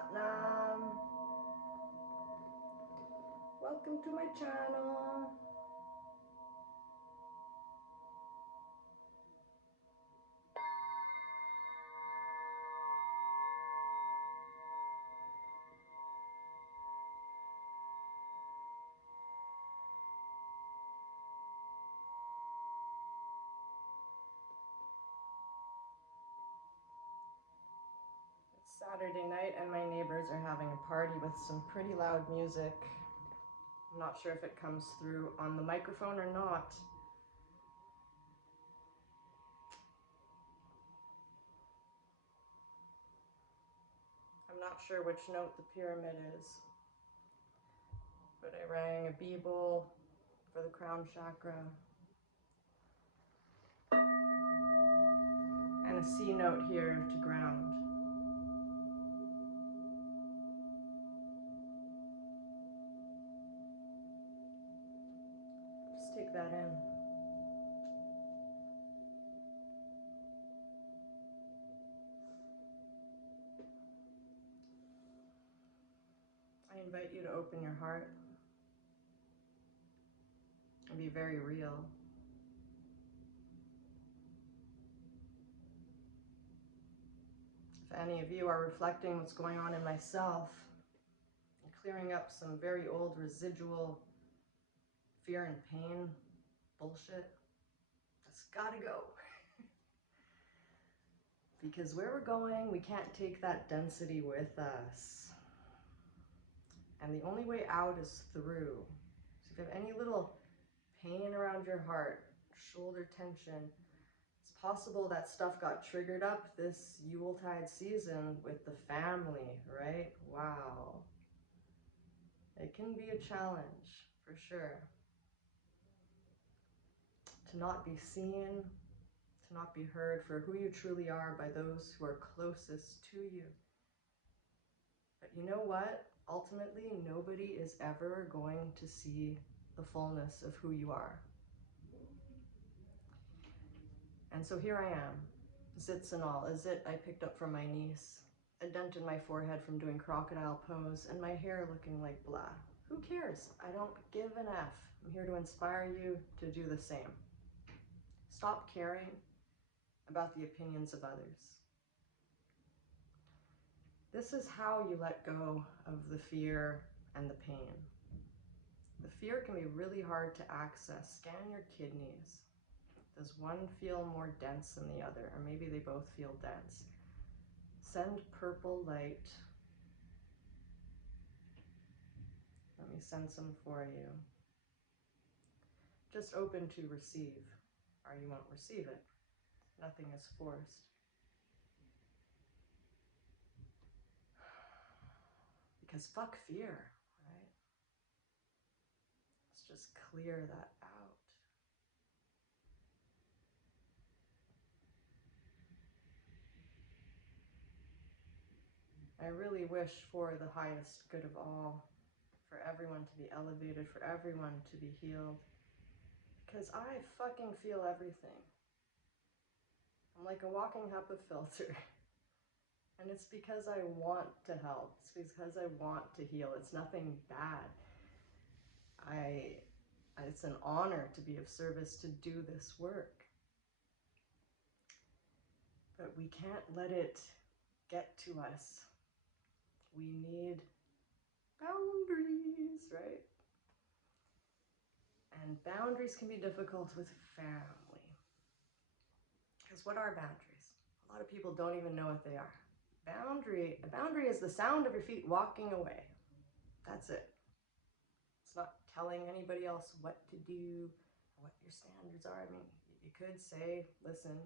Satnam. Welcome to my channel. It's Saturday night and my neighbors are having a party with some pretty loud music. I'm not sure if it comes through on the microphone or not. I'm not sure which note the pyramid is, but I rang a B bowl for the crown chakra and a C note here to ground. Just take that in. I invite you to open your heart and be very real. If any of you are reflecting what's going on in myself and clearing up some very old residual fear and pain bullshit, that's gotta go. Because where we're going, we can't take that density with us. And the only way out is through. So if you have any little pain around your heart, shoulder tension, it's possible that stuff got triggered up this Yuletide season with the family, right? Wow. It can be a challenge, for sure. To not be seen, to not be heard for who you truly are by those who are closest to you. But you know what? Ultimately, nobody is ever going to see the fullness of who you are. And so here I am, zits and all, a zit I picked up from my niece, a dent in my forehead from doing crocodile pose, and my hair looking like blah. Who cares? I don't give an F. I'm here to inspire you to do the same. Stop caring about the opinions of others. This is how you let go of the fear and the pain. The fear can be really hard to access. Scan your kidneys. Does one feel more dense than the other? Or maybe they both feel dense. Send purple light. Let me send some for you. Just open to receive, or you won't receive it. Nothing is forced. Because fuck fear, right? Let's just clear that out. I really wish for the highest good of all, for everyone to be elevated, for everyone to be healed. Because I fucking feel everything. I'm like a walking HEPA filter. And it's because I want to help. It's because I want to heal. It's nothing bad. It's an honor to be of service to do this work. But we can't let it get to us. We need boundaries, right? And boundaries can be difficult with family. Because what are boundaries? A lot of people don't even know what they are. A boundary is the sound of your feet walking away. That's it. It's not telling anybody else what to do, what your standards are. I mean, you could say, listen,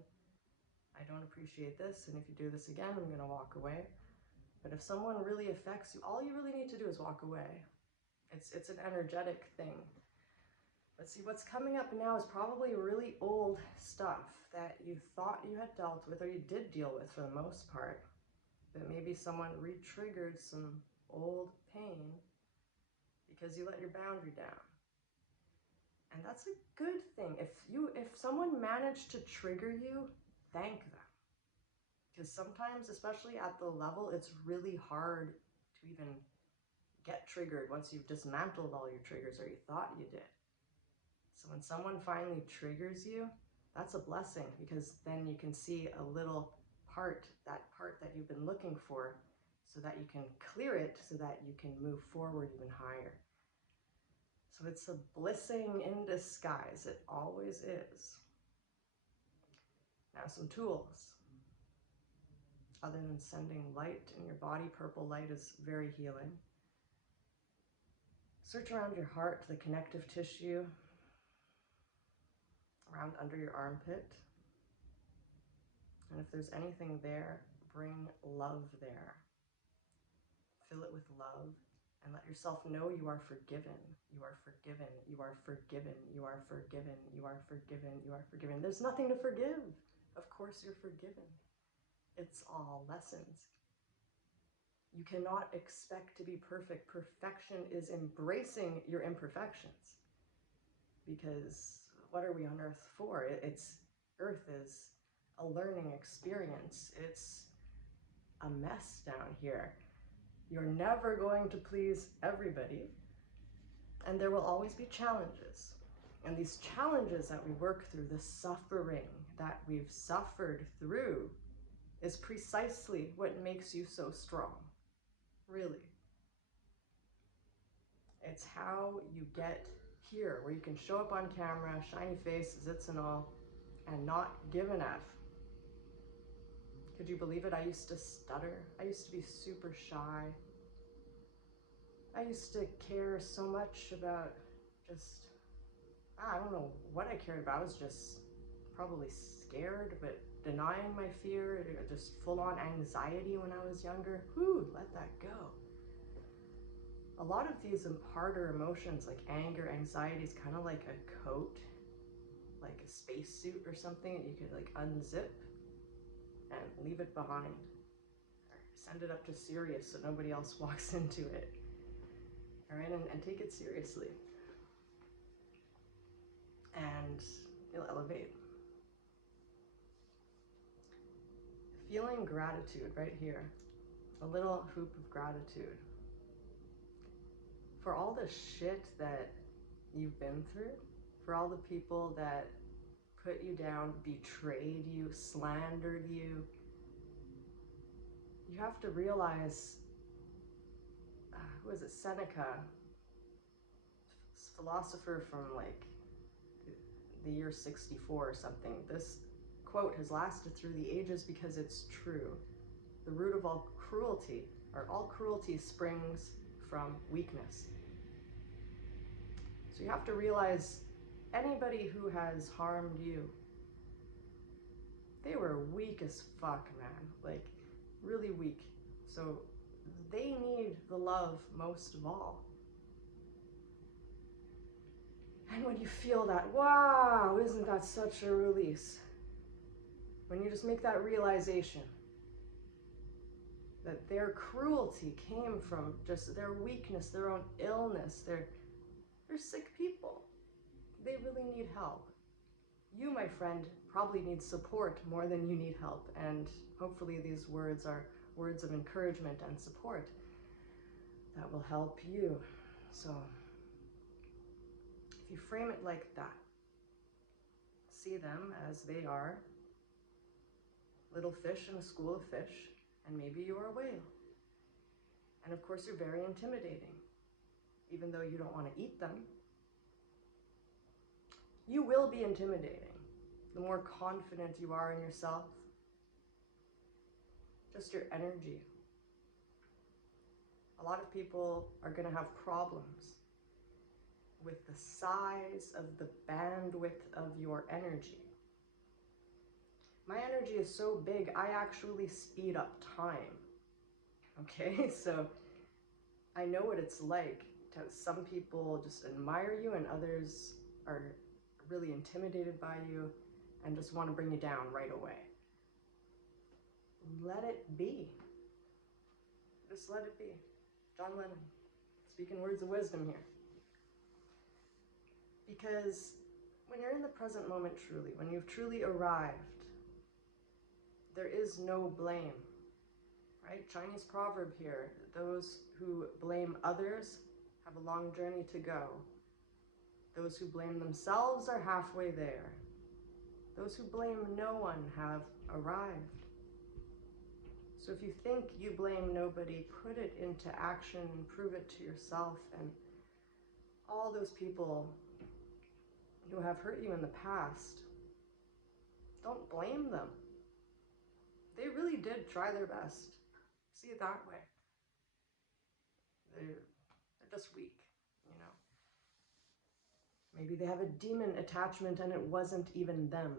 I don't appreciate this, and if you do this again, I'm gonna walk away. But if someone really affects you, all you really need to do is walk away. It's an energetic thing. But see, what's coming up now is probably really old stuff that you thought you had dealt with, or you did deal with for the most part. But maybe someone re-triggered some old pain because you let your boundary down. And that's a good thing. If someone managed to trigger you, thank them. Because sometimes, especially at the level, it's really hard to even get triggered once you've dismantled all your triggers, or you thought you did. So when someone finally triggers you, that's a blessing, because then you can see a little part, that part that you've been looking for, so that you can clear it, so that you can move forward even higher. So it's a blessing in disguise. It always is. Now some tools. Other than sending light in your body, purple light is very healing. Search around your heart, the connective tissue, around under your armpit. And if there's anything there, bring love there. Fill it with love and let yourself know you are forgiven. You are forgiven. You are forgiven. You are forgiven. You are forgiven. You are forgiven. There's nothing to forgive. Of course you're forgiven. It's all lessons. You cannot expect to be perfect. Perfection is embracing your imperfections. Because what are we on earth for? Earth is a learning experience. It's a mess down here. You're never going to please everybody. And there will always be challenges. And these challenges that we work through, the suffering that we've suffered through, is precisely what makes you so strong. Really. It's how you get here, where you can show up on camera, shiny face, zits and all, and not give an F. Could you believe it? I used to stutter. I used to be super shy. I used to care so much about just, I don't know what I cared about. I was just probably scared, but denying my fear, just full-on anxiety when I was younger. Whew, let that go. A lot of these harder emotions, like anger, anxiety, is kind of like a coat, like a spacesuit or something that you could like unzip and leave it behind. Or send it up to Sirius so nobody else walks into it. All right, and take it seriously. And you'll elevate. Feeling gratitude right here. A little hoop of gratitude. For all the shit that you've been through, for all the people that put you down, betrayed you, slandered you, you have to realize, who is it, Seneca, philosopher from like the year 64 or something. This quote has lasted through the ages because it's true. The root of all cruelty, or all cruelty, springs from weakness. So you have to realize, anybody who has harmed you, they were weak as fuck, man. Like, really weak. So they need the love most of all. And when you feel that, wow, isn't that such a release? When you just make that realization that their cruelty came from just their weakness, their own illness, they're sick people. They really need help. You, my friend, probably need support more than you need help, and hopefully these words are words of encouragement and support that will help you. So if you frame it like that, see them as they are, little fish in a school of fish, and maybe you're a whale. And of course you're very intimidating. Even though you don't want to eat them, you will be intimidating. The more confident you are in yourself, just your energy. A lot of people are going to have problems with the size of the bandwidth of your energy. My energy is so big, I actually speed up time. Okay, so I know what it's like. Some people just admire you and others are really intimidated by you and just want to bring you down right away. Let it be. Just let it be. John Lennon, speaking words of wisdom here. Because when you're in the present moment truly, when you've truly arrived, there is no blame. right? Chinese proverb here, those who blame others have a long journey to go. Those who blame themselves are halfway there. Those who blame no one have arrived. So if you think you blame nobody, put it into action and prove it to yourself. And all those people who have hurt you in the past, don't blame them. They really did try their best. See it that way. They're just weak, you know. Maybe they have a demon attachment and it wasn't even them.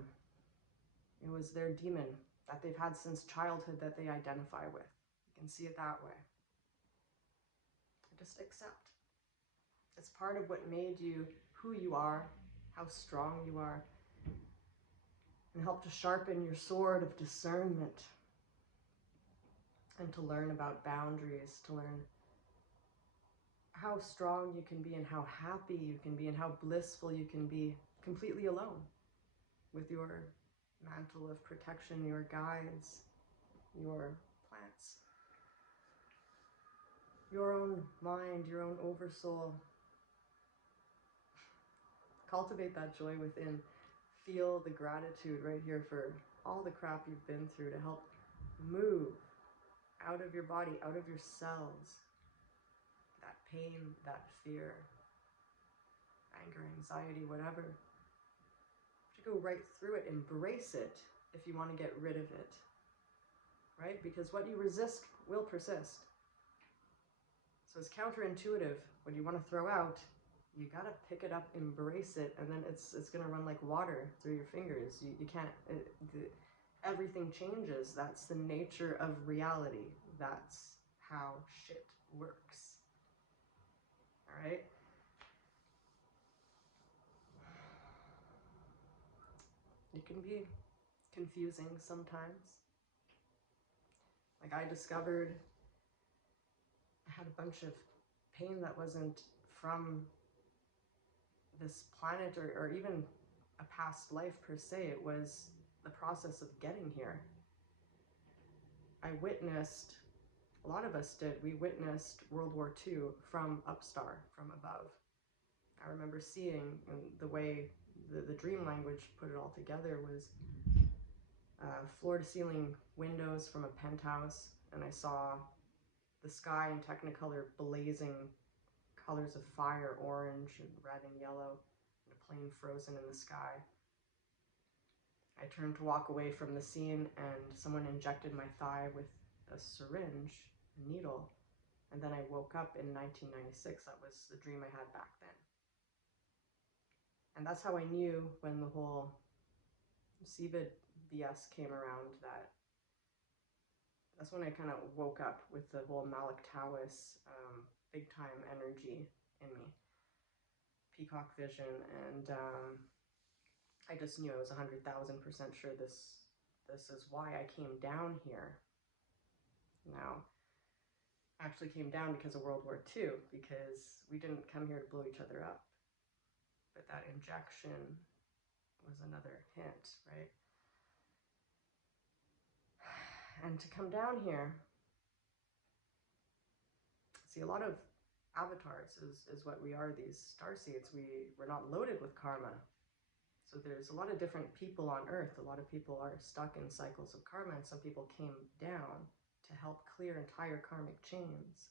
It was their demon that they've had since childhood that they identify with. You can see it that way. Just accept. It's part of what made you who you are, how strong you are, and help to sharpen your sword of discernment and to learn about boundaries, to learn how strong you can be and how happy you can be and how blissful you can be completely alone with your mantle of protection, your guides, your plants, your own mind, your own oversoul. Cultivate that joy within. Feel the gratitude right here for all the crap you've been through to help move out of your body, out of your cells, that pain, that fear, anger, anxiety, whatever. To go right through it, embrace it if you want to get rid of it, right? Because what you resist will persist. So it's counterintuitive. When you want to throw out, you gotta pick it up, embrace it, and then it's gonna run like water through your fingers. You can't, everything changes. That's the nature of reality. That's how shit works. All right? It can be confusing sometimes. Like I discovered I had a bunch of pain that wasn't from this planet or even a past life per se. It was the process of getting here. I witnessed, a lot of us did, we witnessed World War II from upstar, from above. I remember seeing, and the way the dream language put it all together was floor-to-ceiling windows from a penthouse, and I saw the sky in Technicolor blazing colors of fire, orange and red and yellow, and a plane frozen in the sky. I turned to walk away from the scene and someone injected my thigh with a syringe, a needle, and then I woke up in 1996. That was the dream I had back then. And that's how I knew when the whole CVID BS came around, that's when I kind of woke up with the whole Malik Taoist big time energy in me, peacock vision, and I just knew I was 100,000% sure this is why I came down here. Now, I actually came down because of World War II, because we didn't come here to blow each other up, but that injection was another hint, right? And to come down here, see, a lot of avatars is what we are, these starseeds. We're not loaded with karma. So there's a lot of different people on Earth. A lot of people are stuck in cycles of karma, and some people came down to help clear entire karmic chains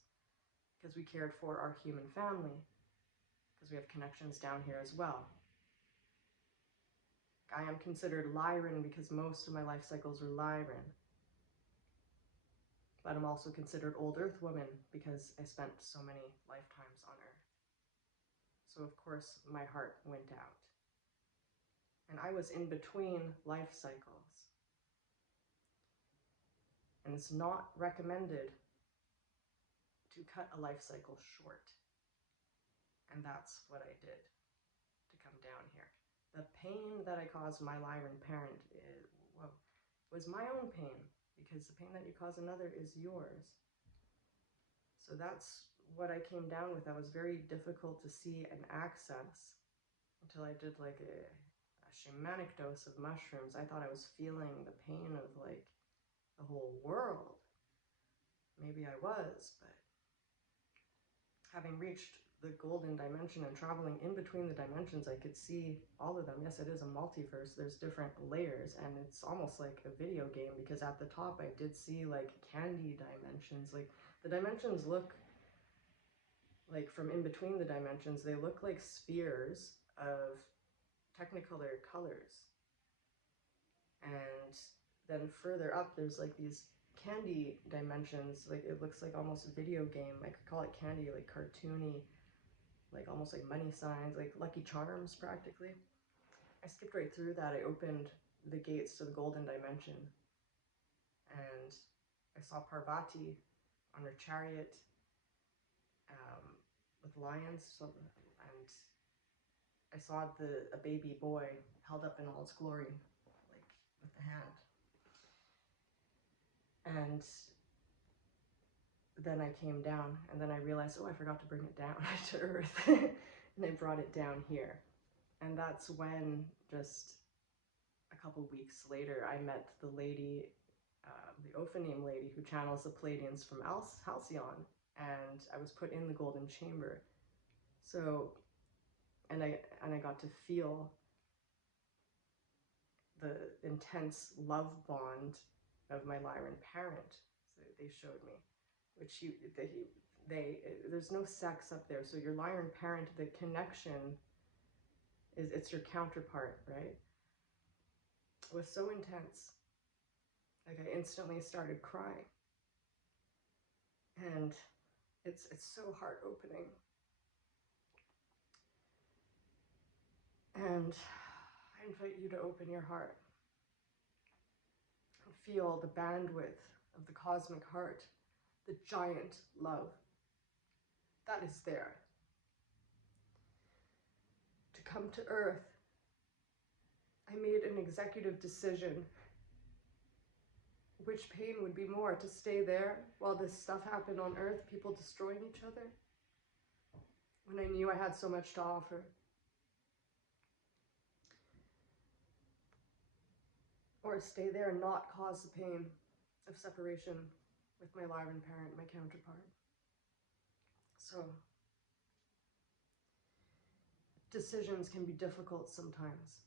because we cared for our human family, because we have connections down here as well. I am considered Lyran because most of my life cycles are Lyran. But I'm also considered Old Earth Woman because I spent so many lifetimes on Earth. So of course my heart went out. And I was in between life cycles. And it's not recommended to cut a life cycle short. And that's what I did to come down here. The pain that I caused my Lyran parent was my own pain, because the pain that you cause another is yours. So that's what I came down with. That was very difficult to see and access until I did like a shamanic dose of mushrooms. I thought I was feeling the pain of like the whole world. maybe I was, but having reached the golden dimension and traveling in between the dimensions, I could see all of them. Yes, it is a multiverse. There's different layers, and it's almost like a video game, because at the top I did see like candy dimensions. Like the dimensions look like, from in between the dimensions, they look like spheres of technicolor colors. And then further up, there's like these candy dimensions. Like it looks like almost a video game. I could call it candy, like cartoony, like almost like money signs, like Lucky Charms practically. I skipped right through that. I opened the gates to the golden dimension, and I saw Parvati on her chariot with lions, and I saw a baby boy held up in all its glory, like with the hand. And then I came down, and then I realized, oh, I forgot to bring it down to Earth. And I brought it down here. And that's when, just a couple weeks later, I met the lady, the Ophanim lady, who channels the Pleiadians from Halcyon, and I was put in the Golden Chamber. So, and I got to feel the intense love bond of my Lyran parent. So they showed me, which there's no sex up there. So your Lyran parent, the connection it's your counterpart, right? It was so intense. Like I instantly started crying. And it's so heart opening. And I invite you to open your heart and feel the bandwidth of the cosmic heart, the giant love that is there. To come to Earth, I made an executive decision. Which pain would be more, to stay there while this stuff happened on Earth, people destroying each other, when I knew I had so much to offer? Or stay there and not cause the pain of separation with my Lyran parent, my counterpart. So, decisions can be difficult sometimes.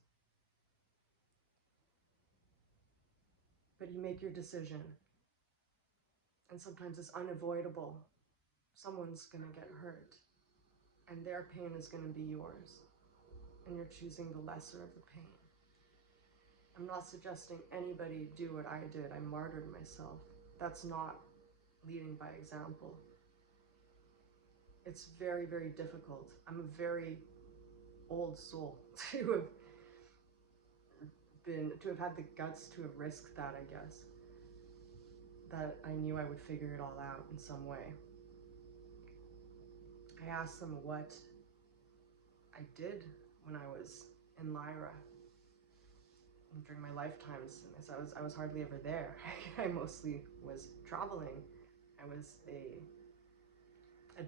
But you make your decision, and sometimes it's unavoidable. Someone's gonna get hurt, and their pain is gonna be yours, and you're choosing the lesser of the pain. I'm not suggesting anybody do what I did. I martyred myself. That's not leading by example. It's very, very difficult. I'm a very old soul to have had the guts to have risked that, I guess. That I knew I would figure it all out in some way. I asked them what I did when I was in Lyra during my lifetimes. And I was hardly ever there. I mostly was traveling. I was a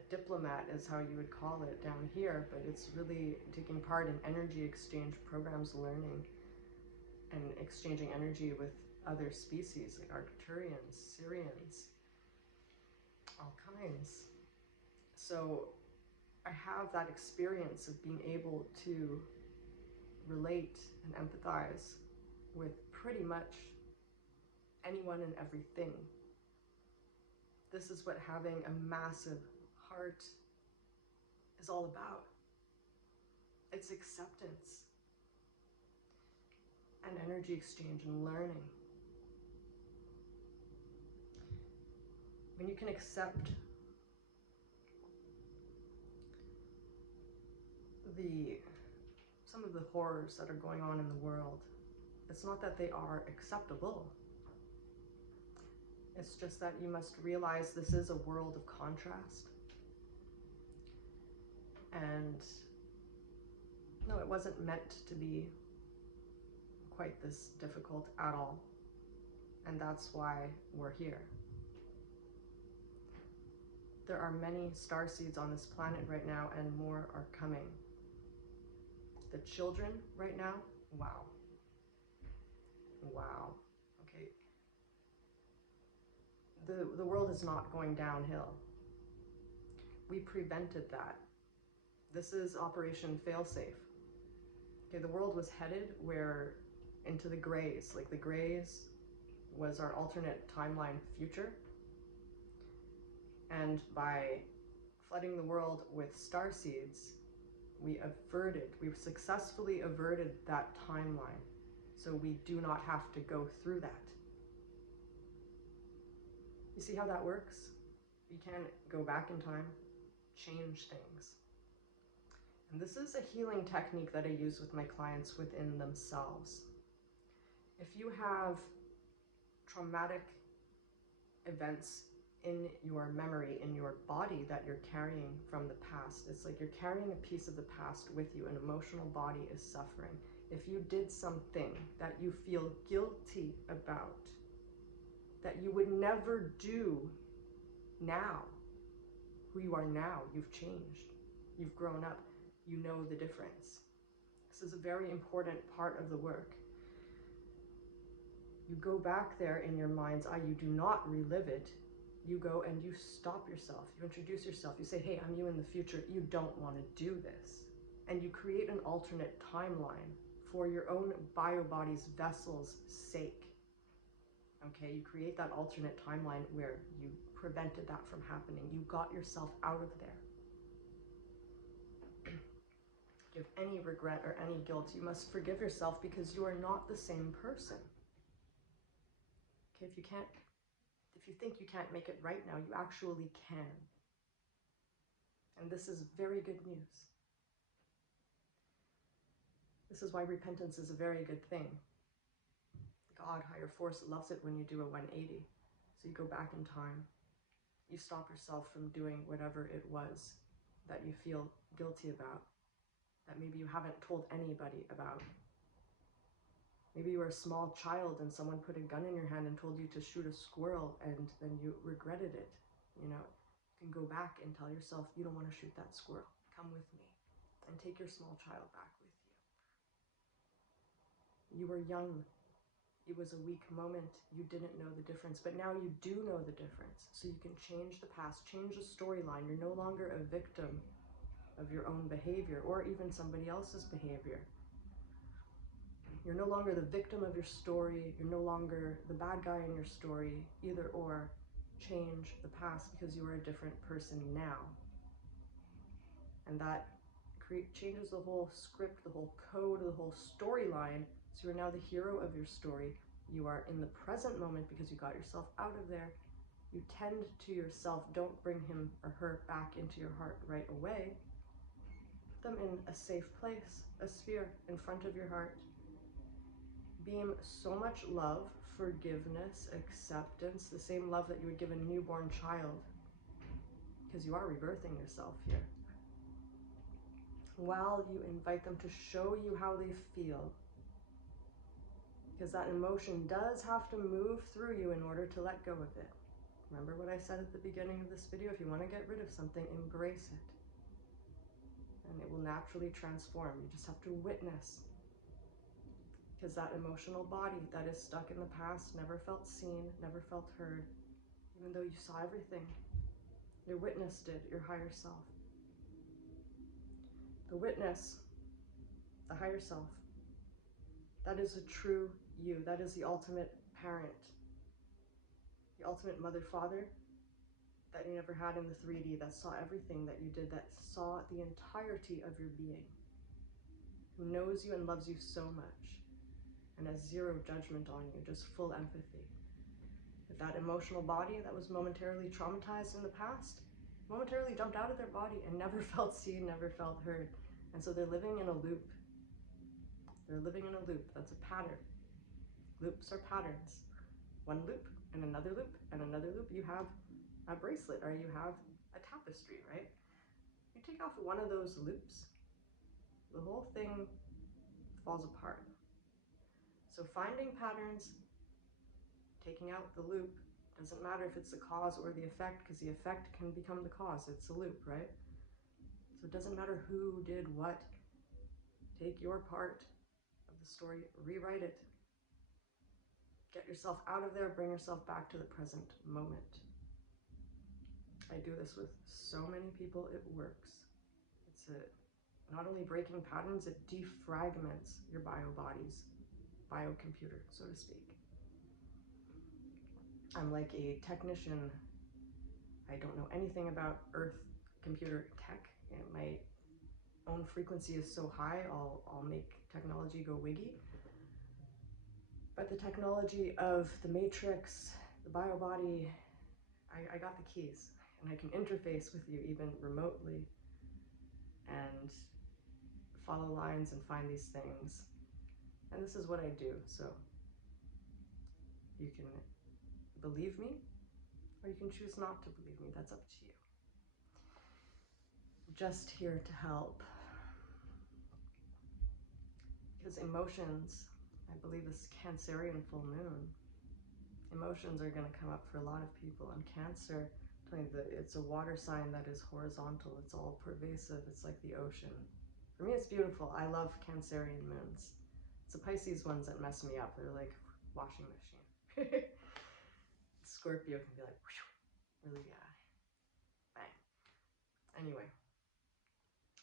diplomat, is how you would call it down here, but it's really taking part in energy exchange programs, learning and exchanging energy with other species like Arcturians, Syrians, all kinds. So I have that experience of being able to relate and empathize with pretty much anyone and everything. This is what having a massive heart is all about. It's acceptance and energy exchange and learning. When you can accept some of the horrors that are going on in the world, it's not that they are acceptable. It's just that you must realize this is a world of contrast. And no, it wasn't meant to be quite this difficult at all. And that's why we're here. There are many starseeds on this planet right now, and more are coming. The children right now, wow. Wow. Okay. the world is not going downhill. We prevented that. This is Operation Failsafe. Okay, the world was headed into the grays. Like the grays was our alternate timeline future. And by flooding the world with star seeds, we successfully averted that timeline. So we do not have to go through that. You see how that works? You can go back in time, change things. And this is a healing technique that I use with my clients within themselves. If you have traumatic events in your memory, in your body that you're carrying from the past, it's like you're carrying a piece of the past with you. An emotional body is suffering. If you did something that you feel guilty about, that you would never do now, who you are now, you've changed, you've grown up, you know the difference. This is a very important part of the work. You go back there in your mind's eye, you do not relive it. You go and you stop yourself, you introduce yourself, you say, hey, I'm you in the future, you don't want to do this. And you create an alternate timeline for your own bio body's vessel's sake. Okay, you create that alternate timeline where you prevented that from happening. You got yourself out of there. If you have any regret or any guilt, you must forgive yourself because you are not the same person. Okay, if you think you can't make it right now, you actually can. And this is very good news. This is why repentance is a very good thing. God, higher force, loves it when you do a 180. So you go back in time. You stop yourself from doing whatever it was that you feel guilty about, that maybe you haven't told anybody about. Maybe you were a small child and someone put a gun in your hand and told you to shoot a squirrel and then you regretted it. You know, you can go back and tell yourself, you don't want to shoot that squirrel. Come with me and take your small child back with you. You were young. It was a weak moment. You didn't know the difference, but now you do know the difference. So you can change the past, change the storyline. You're no longer a victim of your own behavior or even somebody else's behavior. You're no longer the victim of your story. You're no longer the bad guy in your story, either or. Change the past because you are a different person now. And that changes the whole script, the whole code, the whole storyline. So you're now the hero of your story. You are in the present moment because you got yourself out of there. You tend to yourself. Don't bring him or her back into your heart right away. Put them in a safe place, a sphere in front of your heart. Beam so much love, forgiveness, acceptance, the same love that you would give a newborn child, because you are rebirthing yourself here. While you invite them to show you how they feel, because that emotion does have to move through you in order to let go of it. Remember what I said at the beginning of this video? If you want to get rid of something, embrace it. And it will naturally transform. You just have to witness. Because that emotional body that is stuck in the past, never felt seen, never felt heard, even though you saw everything. You witnessed it, your higher self. The witness, the higher self, that is a true you. That is the ultimate parent, the ultimate mother, father that you never had in the 3D, that saw everything that you did, that saw the entirety of your being, who knows you and loves you so much and has zero judgment on you, just full empathy. If that emotional body that was momentarily traumatized in the past momentarily jumped out of their body and never felt seen, never felt heard. And so they're living in a loop. They're living in a loop. That's a pattern. Loops are patterns. One loop and another loop and another loop. You have a bracelet or you have a tapestry, right? You take off one of those loops, the whole thing falls apart. So finding patterns, taking out the loop, doesn't matter if it's the cause or the effect, because the effect can become the cause. It's a loop, right? So it doesn't matter who did what. Take your part of the story, rewrite it. Get yourself out of there, bring yourself back to the present moment. I do this with so many people, it works. It's not only breaking patterns, it defragments your biobody's biocomputer, so to speak. I'm like a technician. I don't know anything about earth computer tech. And my own frequency is so high, I'll make technology go wiggy. But the technology of the matrix, the biobody, I got the keys, and I can interface with you even remotely and follow lines and find these things. And this is what I do, so you can believe me, or you can choose not to believe me. That's up to you. Just here to help. Because emotions, I believe this Cancerian full moon, emotions are going to come up for a lot of people. And Cancer, it's a water sign that is horizontal. It's all pervasive. It's like the ocean. For me, it's beautiful. I love Cancerian moons. It's the Pisces ones that mess me up. They're like washing machine. Scorpio can be like, really bang. Anyway,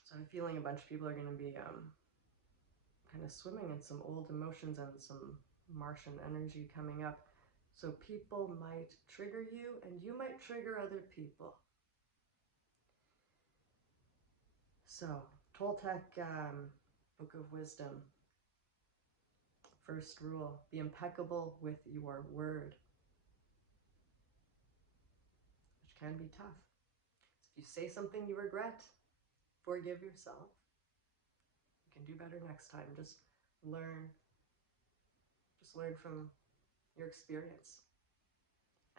so I'm feeling a bunch of people are going to be kind of swimming in some old emotions and some Martian energy coming up. So people might trigger you, and you might trigger other people. So, Toltec Book of Wisdom, first rule, be impeccable with your word, which can be tough. So if you say something you regret, forgive yourself. You can do better next time. Just learn from your experience.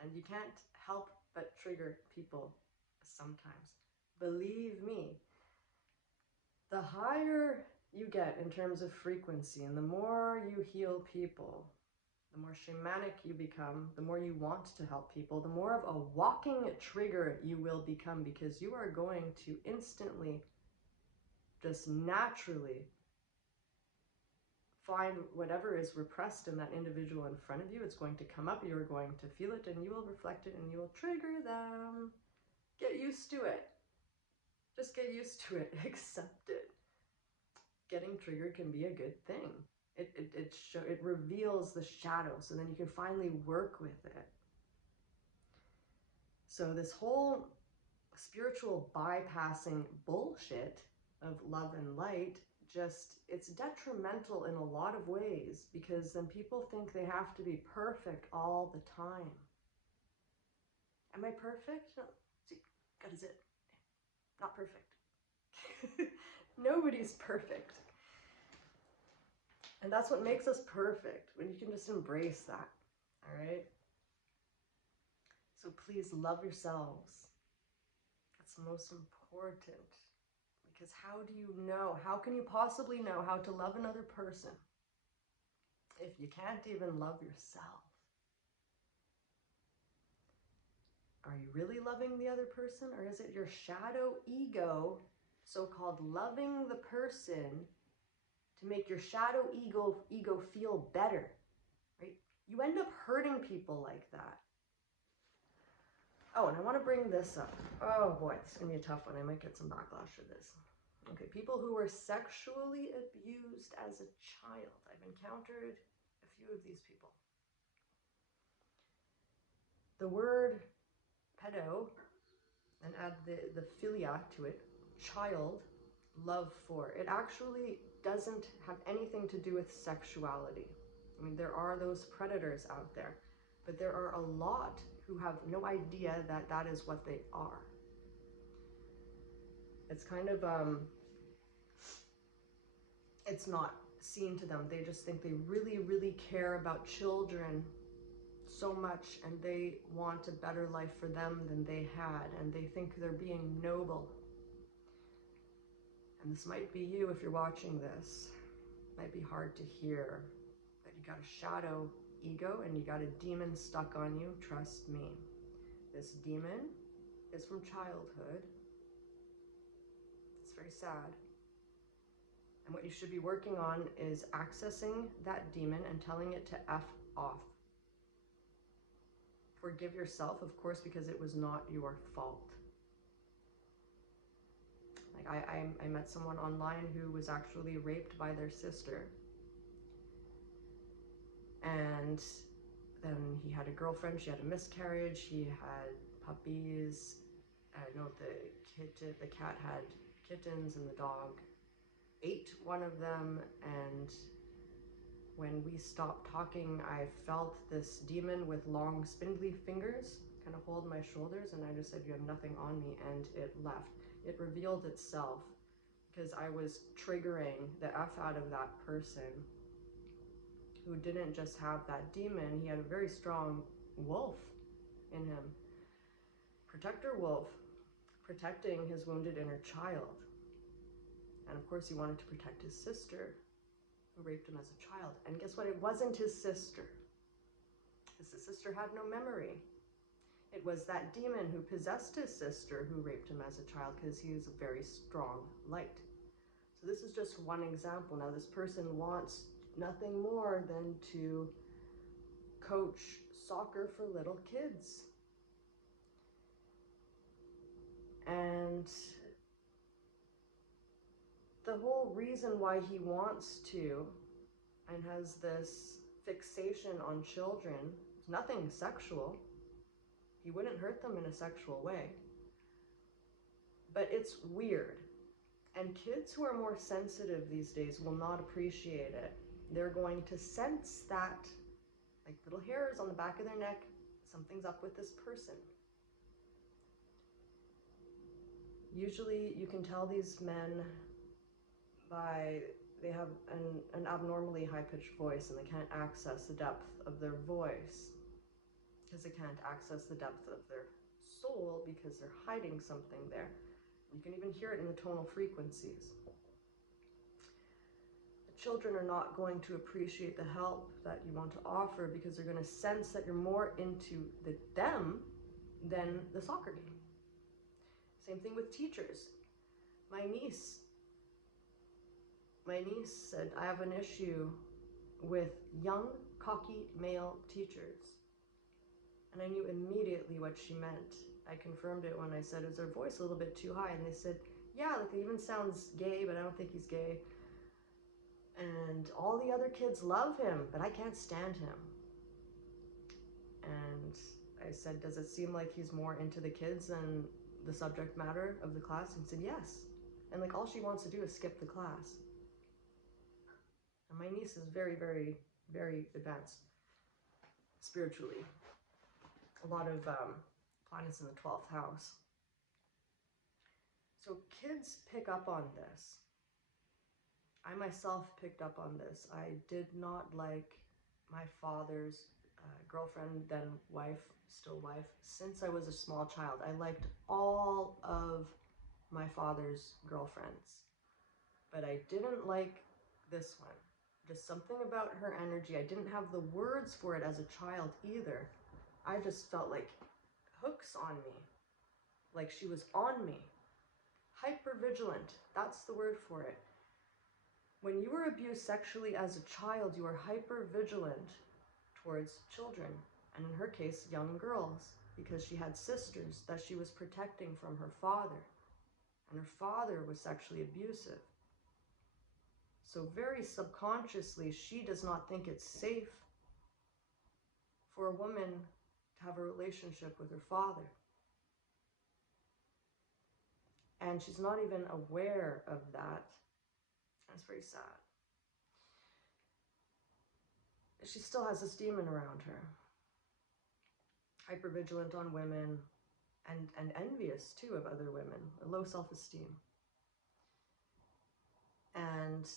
And you can't help but trigger people sometimes. Believe me, the higher you get in terms of frequency and the more you heal people, the more shamanic you become, the more you want to help people, the more of a walking trigger you will become, because you are going to instantly, just naturally find whatever is repressed in that individual in front of you. It's going to come up, you're going to feel it, and you will reflect it, and you will trigger them. Get used to it. Just get used to it. Accept it. Getting triggered can be a good thing. It reveals the shadow, so then you can finally work with it. So this whole spiritual bypassing bullshit of love and light, it's detrimental in a lot of ways, because then people think they have to be perfect all the time. Am I perfect? No. See, God, is it? Not perfect. Nobody's perfect. And that's what makes us perfect, when you can just embrace that, all right? So please love yourselves. That's the most important. Because how do you know? How can you possibly know how to love another person if you can't even love yourself? Are you really loving the other person, or is it your shadow ego, so-called loving the person to make your shadow ego feel better, right? You end up hurting people like that. Oh, and I want to bring this up. Oh boy, this is going to be a tough one. I might get some backlash for this. Okay, people who were sexually abused as a child. I've encountered a few of these people. The word pedo, and add the philia to it, child, love for, it actually doesn't have anything to do with sexuality. I mean, there are those predators out there, but there are a lot who have no idea that that is what they are. It's kind of, it's not seen to them. They just think they really, really care about children so much, and they want a better life for them than they had, and they think they're being noble. And this might be you if you're watching this. It might be hard to hear, but you got a shadow ego and you got a demon stuck on you. Trust me. This demon is from childhood. It's very sad. And what you should be working on is accessing that demon and telling it to F off. forgive yourself, of course, because it was not your fault. Like I met someone online who was actually raped by their sister. And then he had a girlfriend, she had a miscarriage, he had puppies. I know the cat had kittens, and the dog ate one of them. And when we stopped talking, I felt this demon with long spindly fingers kind of hold my shoulders, and I just said, "You have nothing on me," and it left. It revealed itself because I was triggering the F out of that person who didn't just have that demon, he had a very strong wolf in him. Protector wolf, protecting his wounded inner child. And of course he wanted to protect his sister, who raped him as a child. And guess what? It wasn't his sister. His sister had no memory. It was that demon who possessed his sister who raped him as a child, because he is a very strong light. So this is just one example. Now this person wants nothing more than to coach soccer for little kids. And the whole reason why he wants to and has this fixation on children is nothing sexual. He wouldn't hurt them in a sexual way. But it's weird. And kids who are more sensitive these days will not appreciate it. They're going to sense that, like little hairs on the back of their neck, something's up with this person. Usually you can tell these men by, they have an abnormally high-pitched voice, and they can't access the depth of their voice because they can't access the depth of their soul because they're hiding something there. You can even hear it in the tonal frequencies. The children are not going to appreciate the help that you want to offer because they're going to sense that you're more into them than the soccer game. Same thing with teachers. My niece said, "I have an issue with young, cocky male teachers." And I knew immediately what she meant. I confirmed it when I said, "Is her voice a little bit too high?" And they said, "Yeah, like it even sounds gay, but I don't think he's gay. And all the other kids love him, but I can't stand him." And I said, "Does it seem like he's more into the kids than the subject matter of the class?" And he said, "Yes." And like all she wants to do is skip the class. And my niece is very, very, very advanced spiritually. A lot of planets in the 12th house. So kids pick up on this. I myself picked up on this. I did not like my father's girlfriend, then wife, still wife, since I was a small child. I liked all of my father's girlfriends, but I didn't like this one. Just something about her energy. I didn't have the words for it as a child either. I just felt like hooks on me, like she was on me. Hypervigilant, that's the word for it. When you were abused sexually as a child, you were hypervigilant towards children, and in her case, young girls, because she had sisters that she was protecting from her father, and her father was sexually abusive. So very subconsciously, she does not think it's safe for a woman to have a relationship with her father. And she's not even aware of that. That's very sad. She still has this demon around her. Hypervigilant on women, and envious too of other women. A low self-esteem. And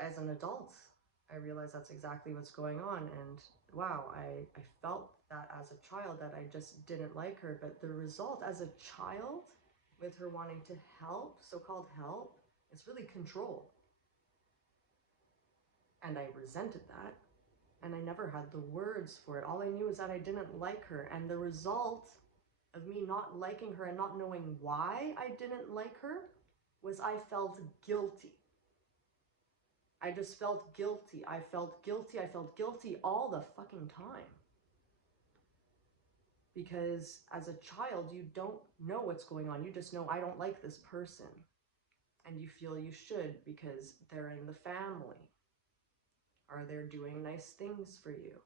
as an adult, I realized that's exactly what's going on. And wow, I felt that as a child, that I just didn't like her. But the result as a child, with her wanting to help, so-called help, is really control. And I resented that. And I never had the words for it. All I knew is that I didn't like her. And the result of me not liking her and not knowing why I didn't like her was I felt guilty. I just felt guilty. I felt guilty. I felt guilty all the fucking time. Because as a child, you don't know what's going on. You just know, I don't like this person. And you feel you should because they're in the family. Or they're doing nice things for you.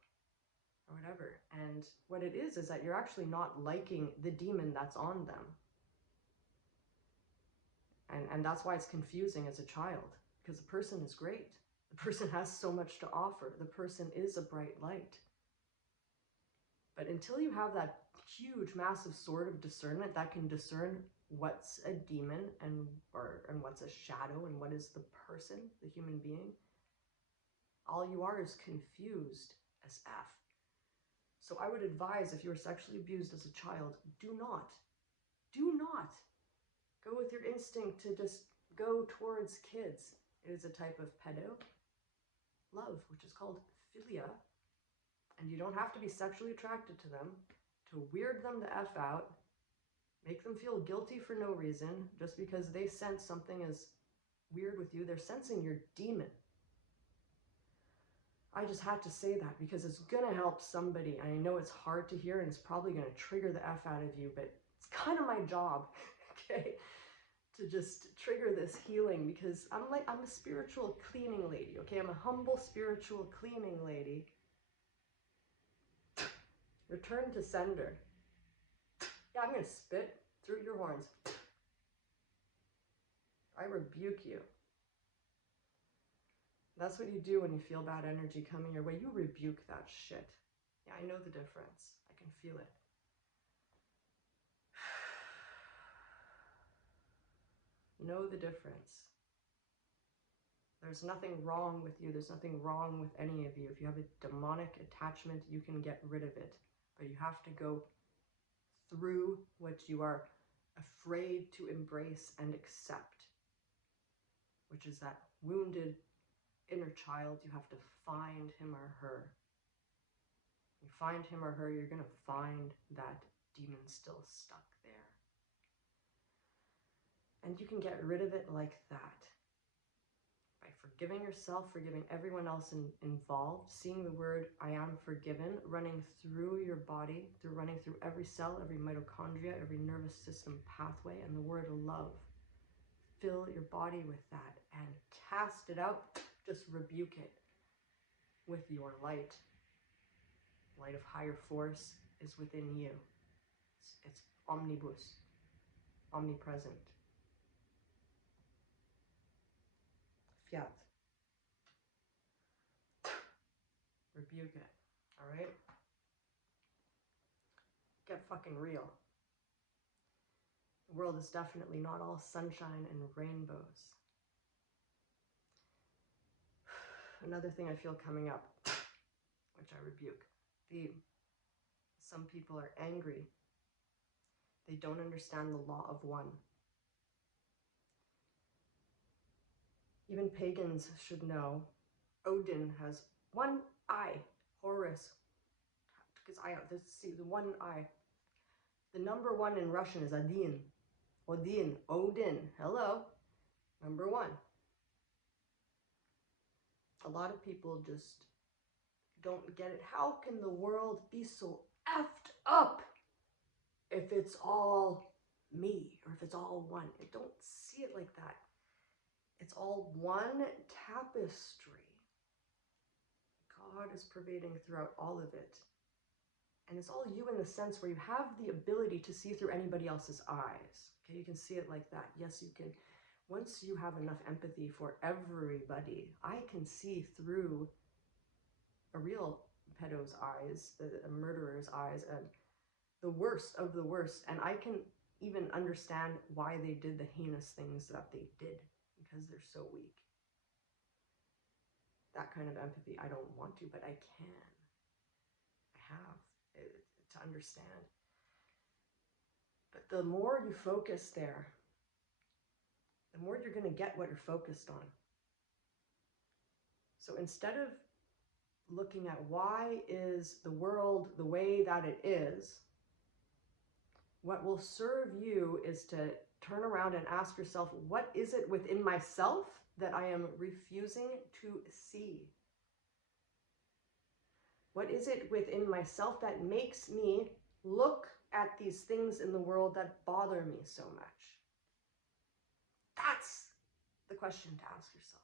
Or whatever. And what it is that you're actually not liking the demon that's on them. And that's why it's confusing as a child. Because the person is great. The person has so much to offer. The person is a bright light. But until you have that huge, massive sword of discernment that can discern what's a demon and what's a shadow and what is the person, the human being, all you are is confused as F. So I would advise, if you were sexually abused as a child, do not go with your instinct to just go towards kids. It is a type of pedo love, which is called philia. And you don't have to be sexually attracted to them to weird them the F out, make them feel guilty for no reason, just because they sense something is weird with you. They're sensing your demon. I just had to say that because it's going to help somebody. I know it's hard to hear and it's probably going to trigger the F out of you, but it's kind of my job, okay, to just trigger this healing, because I'm a spiritual cleaning lady, okay? I'm a humble spiritual cleaning lady. Return to sender. Yeah, I'm going to spit through your horns. I rebuke you. That's what you do when you feel bad energy coming your way. You rebuke that shit. Yeah, I know the difference. I can feel it. Know the difference. There's nothing wrong with you. There's nothing wrong with any of you. If you have a demonic attachment, you can get rid of it. But you have to go through what you are afraid to embrace and accept, which is that wounded inner child. You have to find him or her. You find him or her, you're going to find that demon still stuck there. And you can get rid of it like that. By forgiving yourself, forgiving everyone else involved, seeing the word, I am forgiven, running through your body, running through every cell, every mitochondria, every nervous system pathway, and the word love. Fill your body with that and cast it out. Just rebuke it with your light. Light of higher force is within you. It's omnibus, omnipresent. Fiat. Rebuke it, all right? Get fucking real. The world is definitely not all sunshine and rainbows. Another thing I feel coming up, which I rebuke. Some people are angry. They don't understand the law of one. Even pagans should know Odin has one eye. Horus took his eye out. See, the one eye. The number one in Russian is Odin. Odin. Hello. Number one. A lot of people just don't get it. How can the world be so effed up if it's all me or if it's all one? I don't see it like that. It's all one tapestry. God is pervading throughout all of it. And it's all you in the sense where you have the ability to see through anybody else's eyes. Okay, you can see it like that. Yes, you can. Once you have enough empathy for everybody, I can see through a real pedo's eyes, a murderer's eyes, and the worst of the worst. And I can even understand why they did the heinous things that they did, because they're so weak. That kind of empathy, I don't want to, but I can. I have to understand. But the more you focus there, the more you're going to get what you're focused on. So instead of looking at why is the world the way that it is, what will serve you is to turn around and ask yourself, what is it within myself that I am refusing to see? What is it within myself that makes me look at these things in the world that bother me so much? That's the question to ask yourself.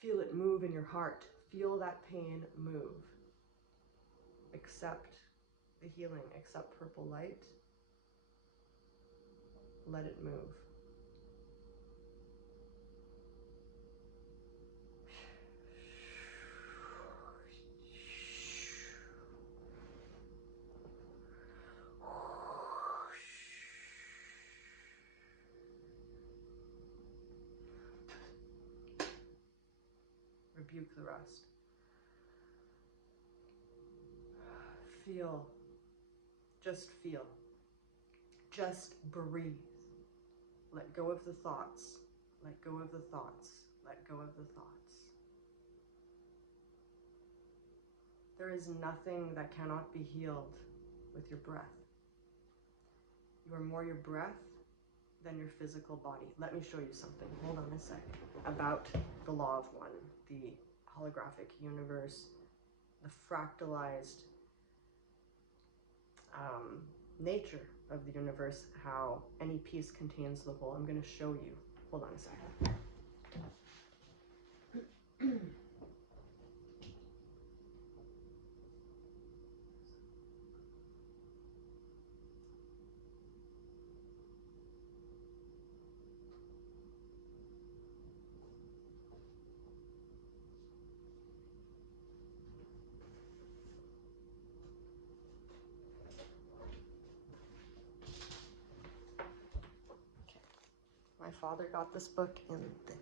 Feel it move in your heart. Feel that pain move. Accept the healing. Accept purple light. Let it move. Rebuke the rest. Feel. Just feel. Just breathe. Let go of the thoughts. Let go of the thoughts. Let go of the thoughts. There is nothing that cannot be healed with your breath. You are more your breath than your physical body. Let me show you something. Hold on a sec. About the law of one, the holographic universe, the fractalized nature of the universe, how any piece contains the whole. I'm going to show you. Hold on a second. My father got this book in the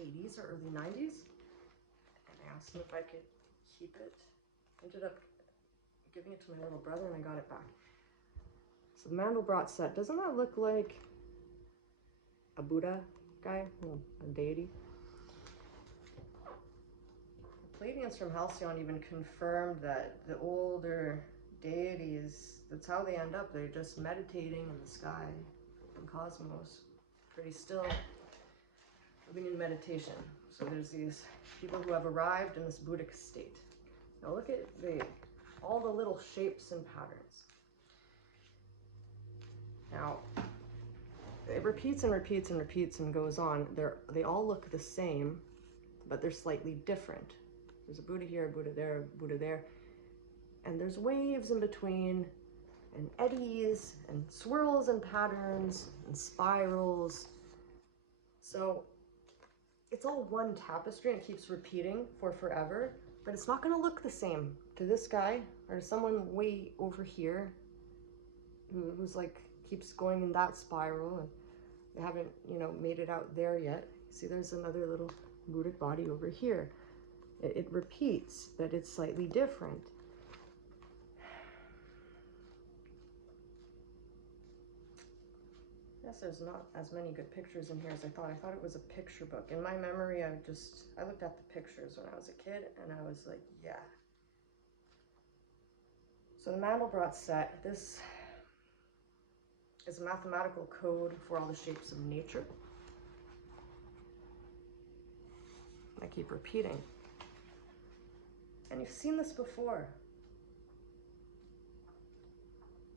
80s or early 90s, and I asked him if I could keep it. I ended up giving it to my little brother, and I got it back. So the Mandelbrot set, doesn't that look like a Buddha guy, a deity? The Pleiadians from Halcyon even confirmed that the older deities, that's how they end up. They're just meditating in the sky, in cosmos, pretty still, living in meditation. So there's these people who have arrived in this Buddhic state. Now look at all the little shapes and patterns. Now, it repeats and repeats and repeats and goes on. They all look the same, but they're slightly different. There's a Buddha here, a Buddha there, a Buddha there. And there's waves in between, and eddies, and swirls and patterns, and spirals. So it's all one tapestry and it keeps repeating for forever, but it's not gonna look the same to this guy or someone way over here who's like, keeps going in that spiral and they haven't, made it out there yet. See, there's another little Buddhic body over here. It repeats, but it's slightly different. Yes, there's not as many good pictures in here as I thought. I thought it was a picture book. In my memory, I looked at the pictures when I was a kid, and I was like, yeah. So the Mandelbrot set, this is a mathematical code for all the shapes of nature. I keep repeating. And you've seen this before.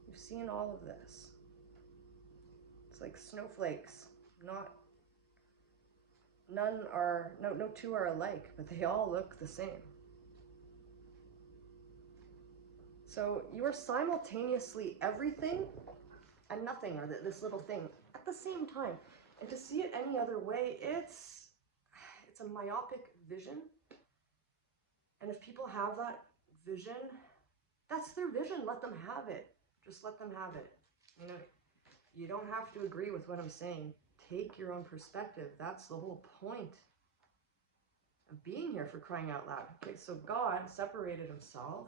You've seen all of this. It's like snowflakes. No two are alike, but they all look the same. So you are simultaneously everything and nothing, or this little thing, at the same time. And to see it any other way, it's a myopic vision. And if people have that vision, that's their vision. Let them have it. Just let them have it. You don't have to agree with what I'm saying. Take your own perspective. That's the whole point of being here, for crying out loud. Okay, so God separated himself,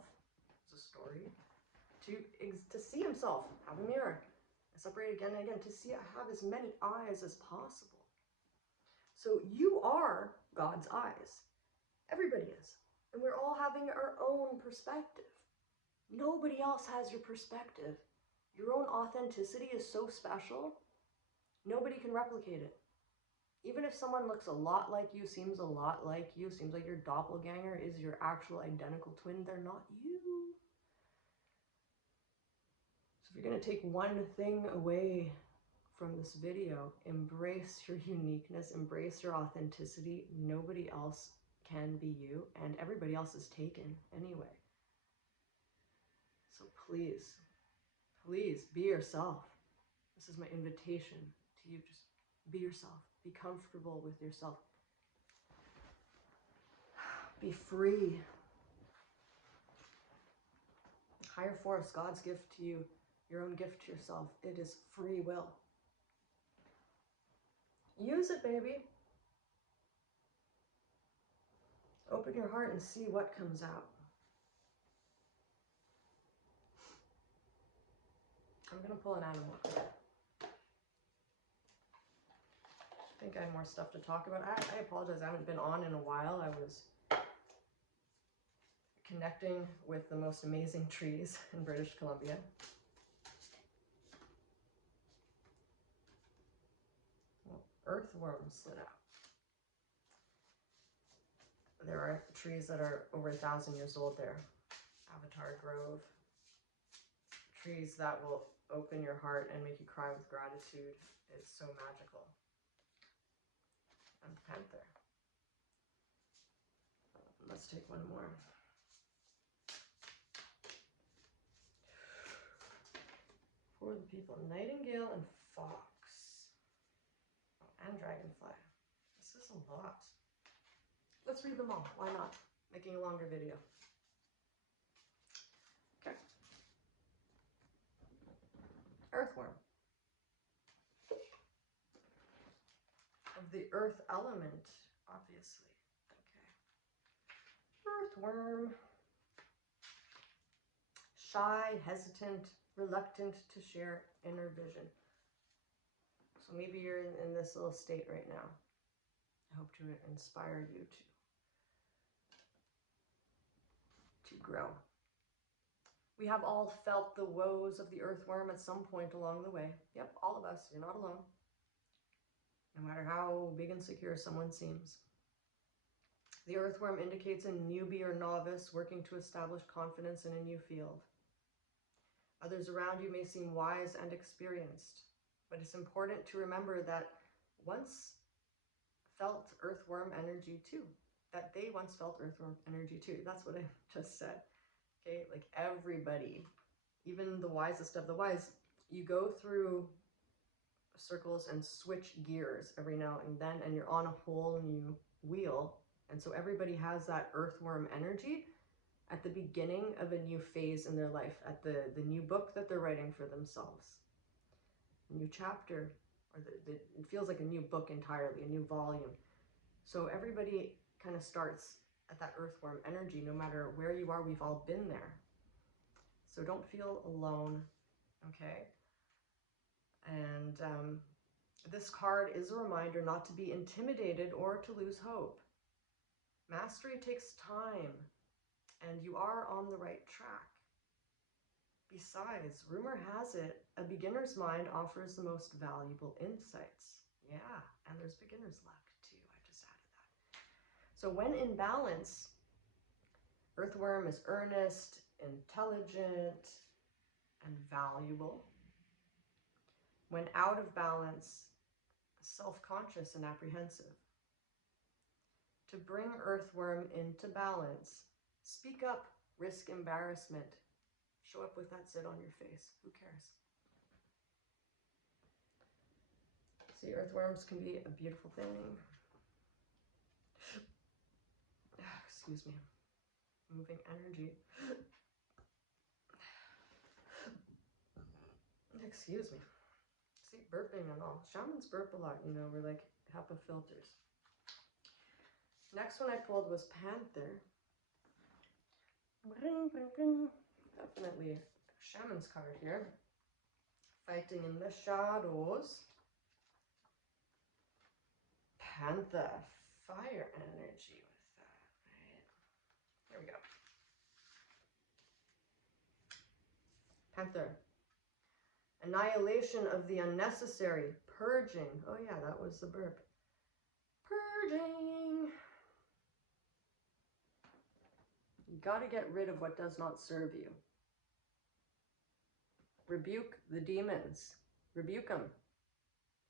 it's a story, to see himself, have a mirror, separate again and again, to see, have as many eyes as possible. So you are God's eyes. Everybody is. And we're all having our own perspective. Nobody else has your perspective. Your own authenticity is so special, nobody can replicate it. Even if someone looks a lot like you, seems a lot like you, seems like your doppelganger is your actual identical twin, they're not you. So if you're going to take one thing away from this video, embrace your uniqueness, embrace your authenticity. Nobody else can be you, and everybody else is taken anyway. So please, please be yourself. This is my invitation to you. Just be yourself. Be comfortable with yourself. Be free. Higher force, God's gift to you, your own gift to yourself. It is free will. Use it, baby. Open your heart and see what comes out. I'm going to pull an animal. I think I have more stuff to talk about. I apologize. I haven't been on in a while. I was connecting with the most amazing trees in British Columbia. Well, earthworm slid out. There are trees that are over 1,000 years old there. Avatar Grove. Trees that will open your heart and make you cry with gratitude. It's so magical. And panther. Let's take one more. For the people, nightingale and fox. Oh, and dragonfly. This is a lot. Let's read them all. Why not? Making a longer video. Okay. Earthworm. Of the earth element, obviously. Okay. Earthworm. Shy, hesitant, reluctant to share inner vision. So maybe you're in this little state right now. I hope to inspire you to grow. We have all felt the woes of the earthworm at some point along the way. Yep, all of us. You're not alone. No matter how big and secure someone seems. The earthworm indicates a newbie or novice working to establish confidence in a new field. Others around you may seem wise and experienced, but it's important to remember that once felt earthworm energy too. That they once felt earthworm energy too. That's what I just said. Okay, like everybody, even the wisest of the wise, you go through circles and switch gears every now and then, and you're on a whole new wheel. And so everybody has that earthworm energy at the beginning of a new phase in their life, at the new book that they're writing for themselves. A new chapter, or it feels like a new book entirely, a new volume. So everybody kind of starts at that earthworm energy, no matter where you are. We've all been there. So don't feel alone, okay? And this card is a reminder not to be intimidated or to lose hope. Mastery takes time, and you are on the right track. Besides, rumor has it, a beginner's mind offers the most valuable insights. Yeah, and there's beginner's luck too. I just added that. So when in balance, earthworm is earnest, intelligent, and valuable. When out of balance, self-conscious and apprehensive. To bring earthworm into balance, speak up, risk embarrassment. Show up with that zit on your face. Who cares? See, earthworms can be a beautiful thing. Excuse me. Moving energy. Excuse me. See, burping and all. Shamans burp a lot, you know. We're like HEPA filters. Next one I pulled was Panther. Definitely a shaman's card here. Fighting in the shadows. Panther. Fire energy with that, right? Here we go. Panther. Annihilation of the unnecessary. Purging. Oh yeah, that was the burp. Purging. You gotta get rid of what does not serve you. Rebuke the demons. Rebuke them.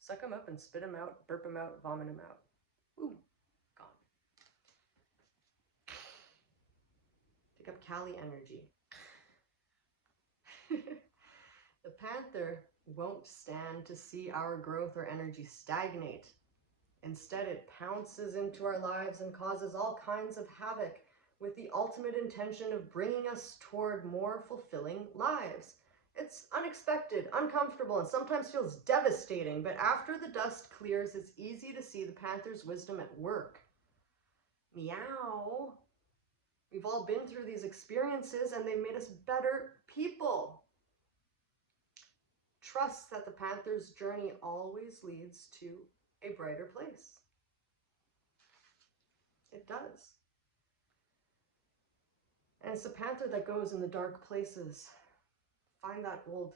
Suck them up and spit them out, burp them out, vomit them out. Ooh, gone. Pick up Kali energy. The panther won't stand to see our growth or energy stagnate. Instead, it pounces into our lives and causes all kinds of havoc with the ultimate intention of bringing us toward more fulfilling lives. It's unexpected, uncomfortable, and sometimes feels devastating, but after the dust clears, it's easy to see the panther's wisdom at work. Meow. We've all been through these experiences and they made us better people. Trust that the panther's journey always leads to a brighter place. It does. And it's a panther that goes in the dark places. Find that old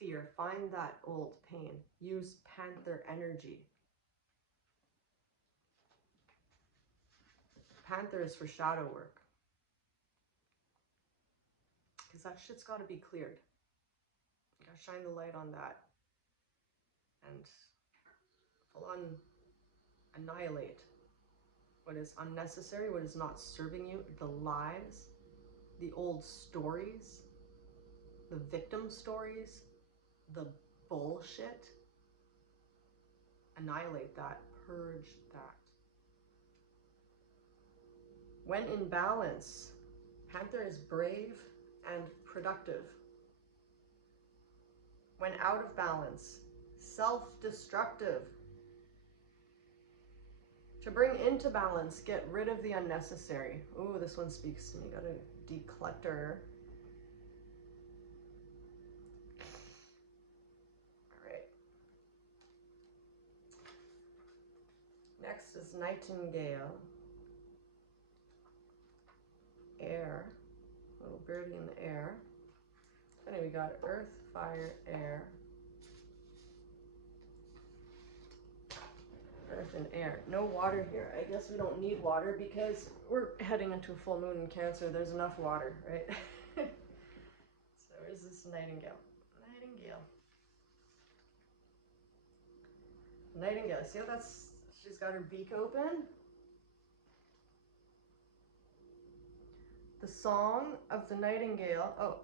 fear, find that old pain. Use panther energy. Panther is for shadow work. Because that shit's got to be cleared. You gotta shine the light on that. And full on annihilate what is unnecessary, what is not serving you, the lies, the old stories, the victim stories, the bullshit. Annihilate that, purge that. When in balance, panther is brave and productive. When out of balance, self-destructive. To bring into balance, get rid of the unnecessary. Ooh, this one speaks to me. Gotta declutter. All right. Next is nightingale. Air. Little birdie in the air. And then we got earth, fire, air. Earth and air. No water here. I guess we don't need water because we're heading into a full moon in Cancer. There's enough water, right? So where's this nightingale? Nightingale. Nightingale. See how that's, she's got her beak open? The song of the nightingale,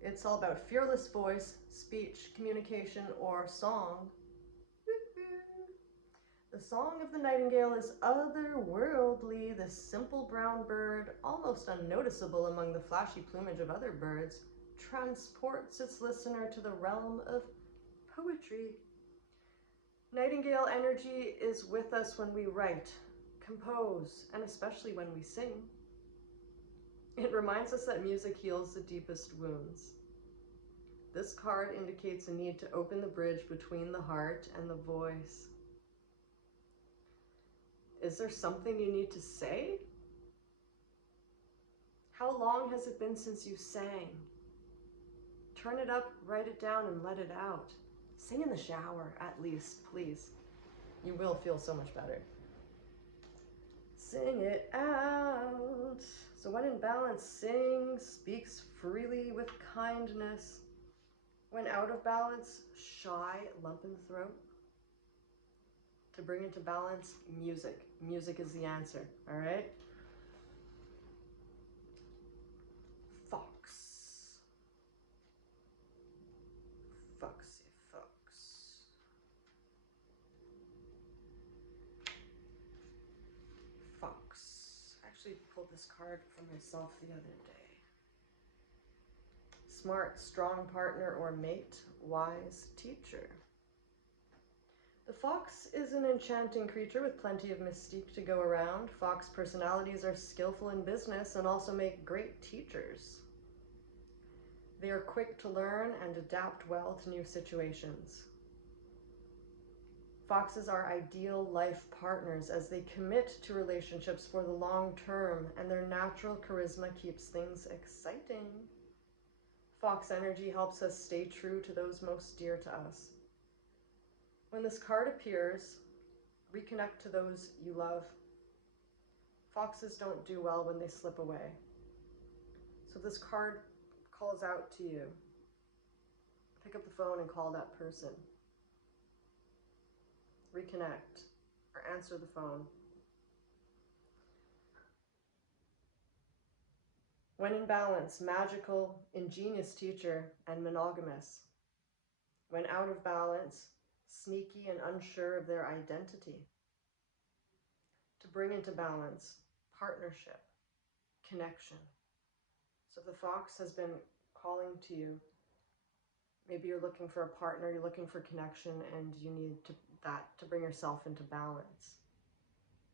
it's all about fearless voice, speech, communication, or song. The song of the nightingale is otherworldly. This simple brown bird, almost unnoticeable among the flashy plumage of other birds, transports its listener to the realm of poetry. Nightingale energy is with us when we write, compose, and especially when we sing. It reminds us that music heals the deepest wounds. This card indicates a need to open the bridge between the heart and the voice. Is there something you need to say? How long has it been since you sang? Turn it up, write it down, and let it out. Sing in the shower, at least, please. You will feel so much better. Sing it out. So when in balance, sing, speaks freely with kindness. When out of balance, shy, lump in the throat. To bring into balance, music. Music is the answer, all right? Fox. Foxy fox. Fox. I actually pulled this card for myself the other day. Smart, strong partner or mate, wise teacher. The fox is an enchanting creature with plenty of mystique to go around. Fox personalities are skillful in business and also make great teachers. They are quick to learn and adapt well to new situations. Foxes are ideal life partners as they commit to relationships for the long term, and their natural charisma keeps things exciting. Fox energy helps us stay true to those most dear to us. When this card appears, reconnect to those you love. Foxes don't do well when they slip away. So this card calls out to you. Pick up the phone and call that person. Reconnect or answer the phone. When in balance, magical, ingenious teacher, and monogamous. When out of balance, sneaky and unsure of their identity. To bring into balance, partnership, connection. So if the fox has been calling to you, maybe you're looking for a partner, you're looking for connection, and you need that to bring yourself into balance.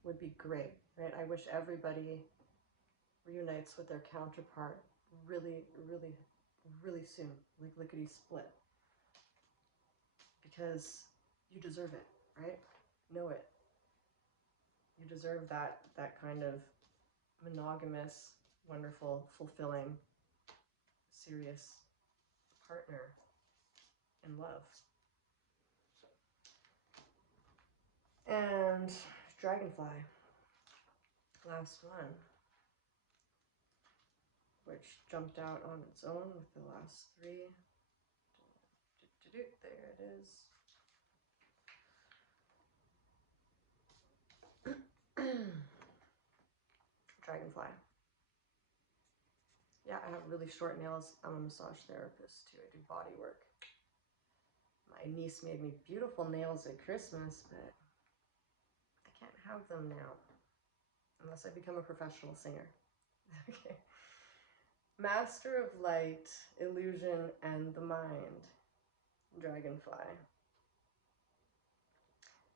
Would be great, right? I wish everybody reunites with their counterpart really, really, really soon, like lickety split. Because you deserve it, right? Know it. You deserve that kind of monogamous, wonderful, fulfilling, serious partner in love. And dragonfly, last one, which jumped out on its own with the last three. There it is. Dragonfly. Yeah, I have really short nails. I'm a massage therapist too. I do body work. My niece made me beautiful nails at Christmas, but I can't have them now unless I become a professional singer. Okay. Master of light, illusion, and the mind. Dragonfly.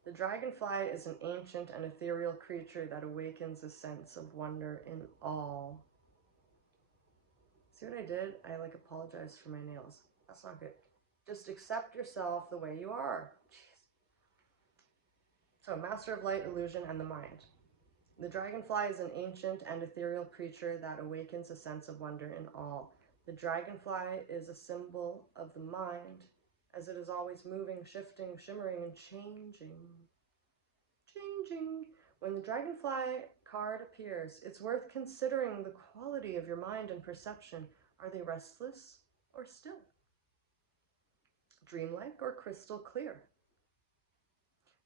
The dragonfly is an ancient and ethereal creature that awakens a sense of wonder in all. See what I did? I apologized for my nails. That's not good. Just accept yourself the way you are. Jeez. So, master of light, illusion, and the mind. The dragonfly is an ancient and ethereal creature that awakens a sense of wonder in all. The dragonfly is a symbol of the mind, as it is always moving, shifting, shimmering, and changing. Changing. When the dragonfly card appears, it's worth considering the quality of your mind and perception. Are they restless or still? Dreamlike or crystal clear?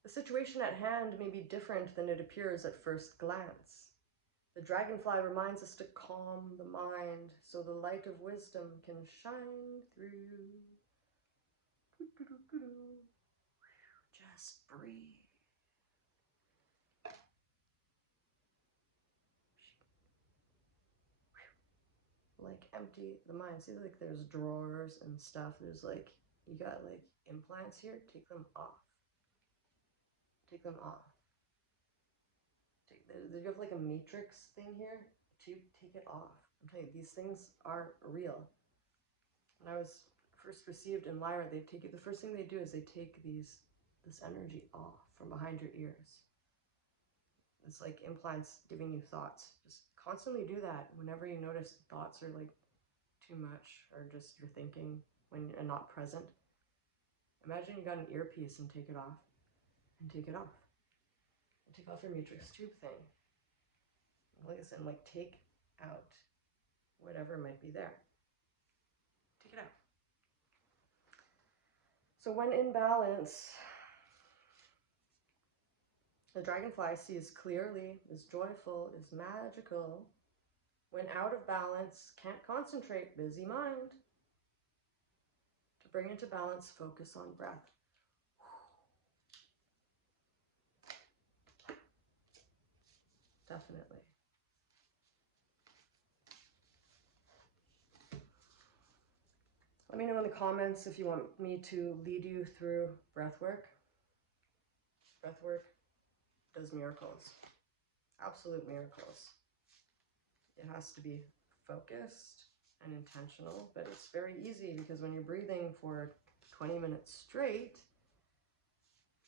The situation at hand may be different than it appears at first glance. The dragonfly reminds us to calm the mind so the light of wisdom can shine through. Just breathe. Empty the mind. See, there's drawers and stuff. There's you got implants here. Take them off. Take them off. You have a matrix thing here. Take it off. I'm telling you, these things are real. When I was first received in Lyra, they take you. The first thing they do is they take this energy off from behind your ears. It's like implants giving you thoughts. Just constantly do that whenever you notice thoughts are too much or just you're thinking when you're not present. Imagine you got an earpiece and take it off. And take it off. And take off your matrix tube thing. Like I said, take out whatever might be there. Take it out. So when in balance, the dragonfly sees clearly, is joyful, is magical. When out of balance, can't concentrate, busy mind. To bring into balance, focus on breath. Definitely. Let me know in the comments if you want me to lead you through breath work. Breath work does miracles. Absolute miracles. It has to be focused and intentional, but it's very easy because when you're breathing for 20 minutes straight,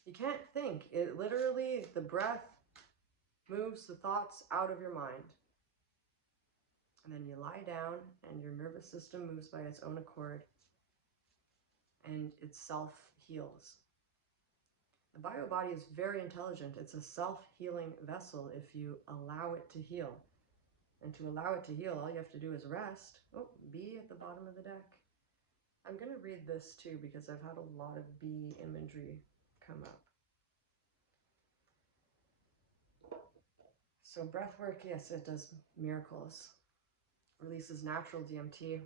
you can't think. It literally, the breath moves the thoughts out of your mind. And then you lie down and your nervous system moves by its own accord and it self-heals. The bio body is very intelligent. It's a self-healing vessel if you allow it to heal. And to allow it to heal, all you have to do is rest. Oh, bee at the bottom of the deck. I'm going to read this too because I've had a lot of bee imagery come up. So breathwork, yes, it does miracles. Releases natural DMT,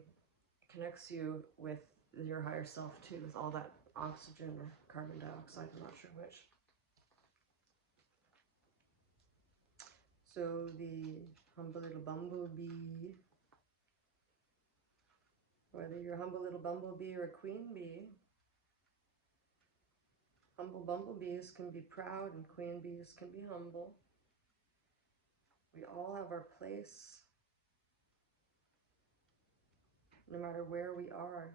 connects you with your higher self too, with all that oxygen or carbon dioxide, I'm not sure which. So the humble little bumblebee, whether you're a humble little bumblebee or a queen bee, humble bumblebees can be proud and queen bees can be humble. We all have our place, no matter where we are.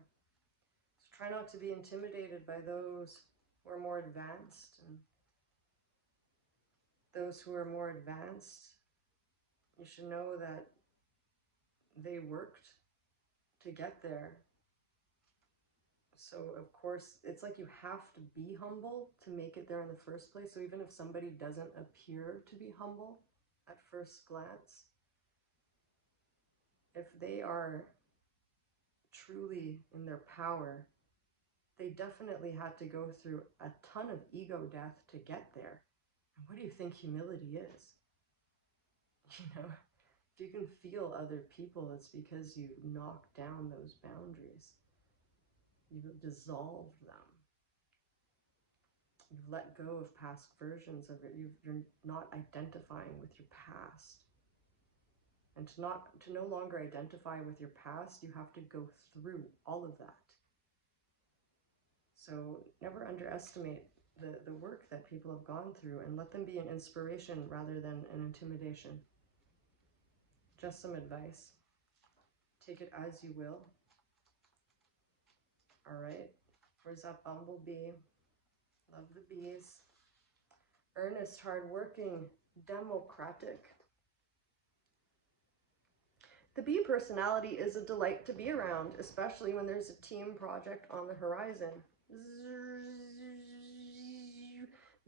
So try not to be intimidated by those who are more advanced. And those who are more advanced, you should know that they worked to get there. So of course, it's like you have to be humble to make it there in the first place. So even if somebody doesn't appear to be humble at first glance, if they are truly in their power, they definitely had to go through a ton of ego death to get there. And what do you think humility is? You know, if you can feel other people, it's because you knock down those boundaries. You've dissolved them. You've let go of past versions of it. You're not identifying with your past. And to no longer identify with your past, you have to go through all of that. So never underestimate the work that people have gone through, and let them be an inspiration rather than an intimidation. Just some advice. Take it as you will. All right. Where's that bumblebee? Love the bees. Earnest, hardworking, democratic. The bee personality is a delight to be around, especially when there's a team project on the horizon.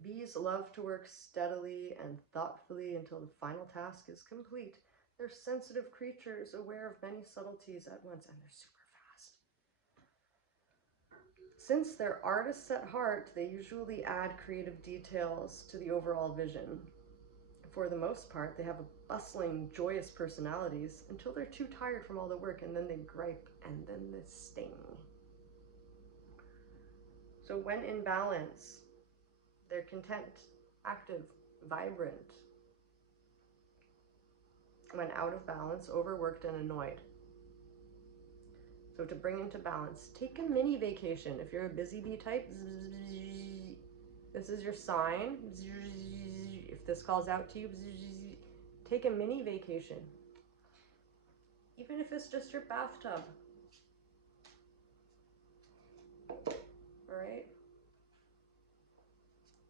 Bees love to work steadily and thoughtfully until the final task is complete. They're sensitive creatures, aware of many subtleties at once, and they're super fast. Since they're artists at heart, they usually add creative details to the overall vision. For the most part, they have a bustling, joyous personalities until they're too tired from all the work, and then they gripe, and then they sting. So when in balance, they're content, active, vibrant. When out of balance, overworked and annoyed. So to bring into balance, take a mini vacation. If you're a busy bee type, this is your sign. If this calls out to you, take a mini vacation. Even if it's just your bathtub. All right?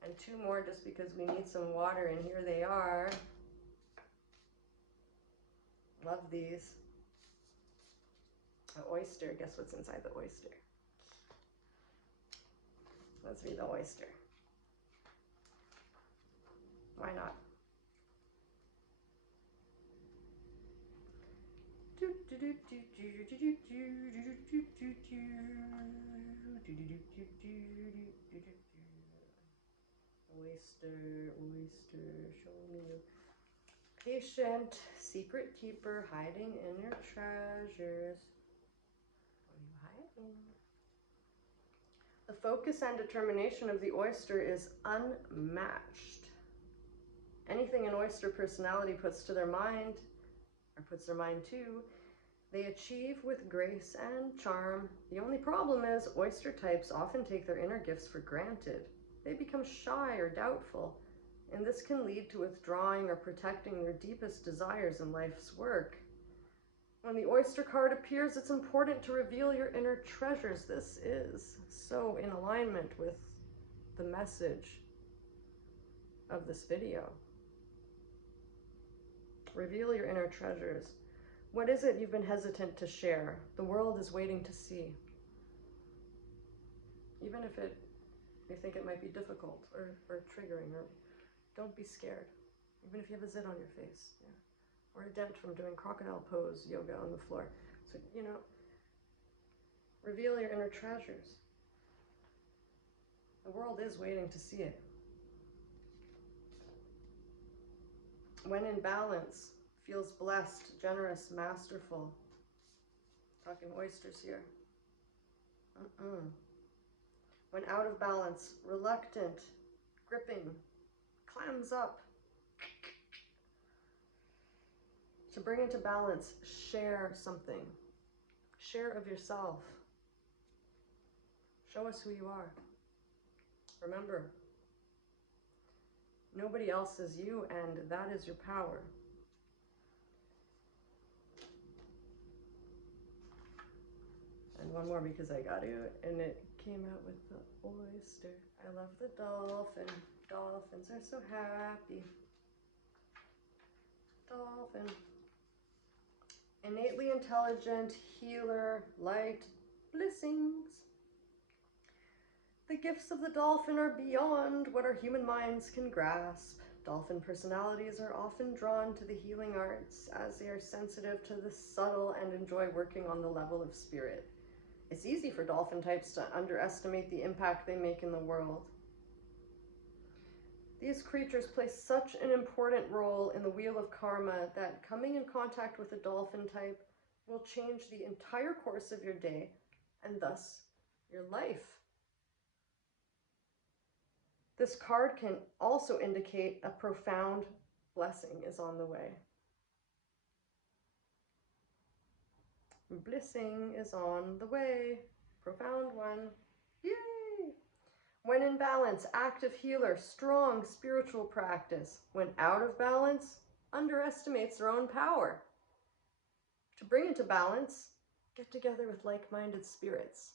And two more just because we need some water, and here they are. Love these. An oyster. Guess what's inside the oyster? Let's be the oyster. Why not? Oyster, oyster, show me you. Patient, secret keeper, hiding in your treasures. What are you hiding? The focus and determination of the oyster is unmatched. Anything an oyster personality puts to their mind, or puts their mind to, they achieve with grace and charm. The only problem is oyster types often take their inner gifts for granted. They become shy or doubtful, and this can lead to withdrawing or protecting their deepest desires in life's work. When the oyster card appears, it's important to reveal your inner treasures. This is so in alignment with the message of this video. Reveal your inner treasures. What is it you've been hesitant to share? The world is waiting to see. Even if you think it might be difficult or triggering, or don't be scared. Even if you have a zit on your face, yeah. Or a dent from doing crocodile pose yoga on the floor. So, Reveal your inner treasures. The world is waiting to see it. When in balance, feels blessed, generous, masterful. Talking oysters here. When out of balance, reluctant, gripping, clams up. To bring into balance, share something. Share of yourself. Show us who you are. Remember, nobody else is you, and that is your power. And one more because I got to, and it came out with the oyster. I love the dolphin. Dolphins are so happy. Dolphin. Innately intelligent, healer, light, blessings. The gifts of the dolphin are beyond what our human minds can grasp. Dolphin personalities are often drawn to the healing arts as they are sensitive to the subtle and enjoy working on the level of spirit. It's easy for dolphin types to underestimate the impact they make in the world. These creatures play such an important role in the wheel of karma that coming in contact with a dolphin type will change the entire course of your day and thus your life. This card can also indicate a profound blessing is on the way. Blessing is on the way. Profound one. Yay! When in balance, active healer, strong spiritual practice. When out of balance, underestimates their own power. To bring into balance, get together with like-minded spirits.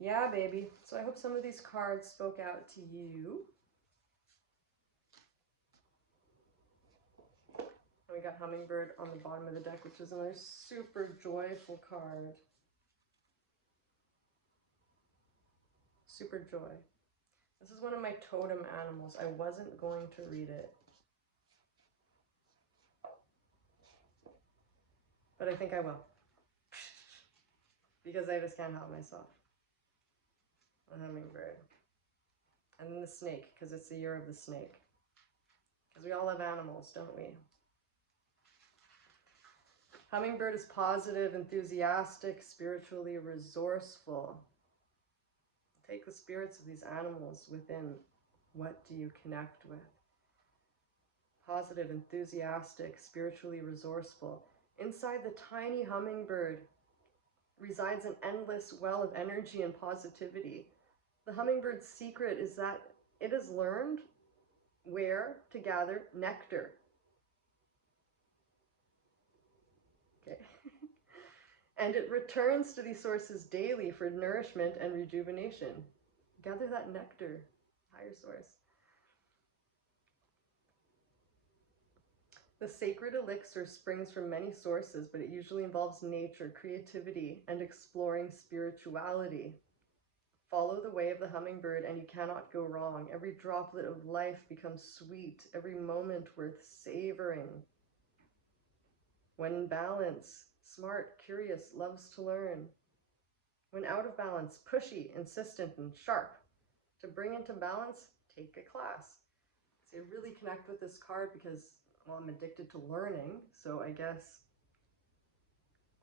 Yeah, baby. So I hope some of these cards spoke out to you. And we got Hummingbird on the bottom of the deck, which is another super joyful card. Super joy. This is one of my totem animals. I wasn't going to read it, but I think I will. Because I just can't help myself. The hummingbird. And then the snake, because it's the year of the snake. Because we all have animals, don't we? Hummingbird is positive, enthusiastic, spiritually resourceful. Take the spirits of these animals within. What do you connect with? Positive, enthusiastic, spiritually resourceful. Inside the tiny hummingbird resides an endless well of energy and positivity. The hummingbird's secret is that it has learned where to gather nectar. Okay. And it returns to these sources daily for nourishment and rejuvenation. Gather that nectar, higher source. The sacred elixir springs from many sources, but it usually involves nature, creativity, and exploring spirituality. Follow the way of the hummingbird and you cannot go wrong. Every droplet of life becomes sweet, every moment worth savoring. When in balance, smart, curious, loves to learn. When out of balance, pushy, insistent, and sharp. To bring into balance, take a class. So you really connect with this card because, well, I'm addicted to learning, so I guess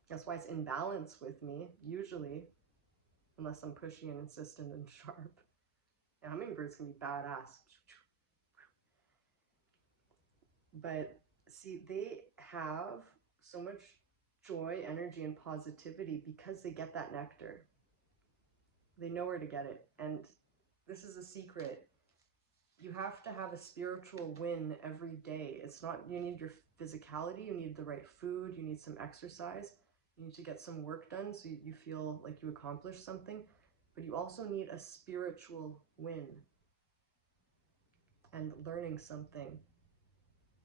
that's why it's in balance with me, usually, unless I'm pushy and insistent and sharp. Yeah, hummingbirds can be badass. But see, they have so much joy, energy, and positivity because they get that nectar. They know where to get it. And this is a secret. You have to have a spiritual win every day. It's not, you need your physicality, you need the right food, you need some exercise, you need to get some work done so you feel like you accomplished something, but you also need a spiritual win and learning something.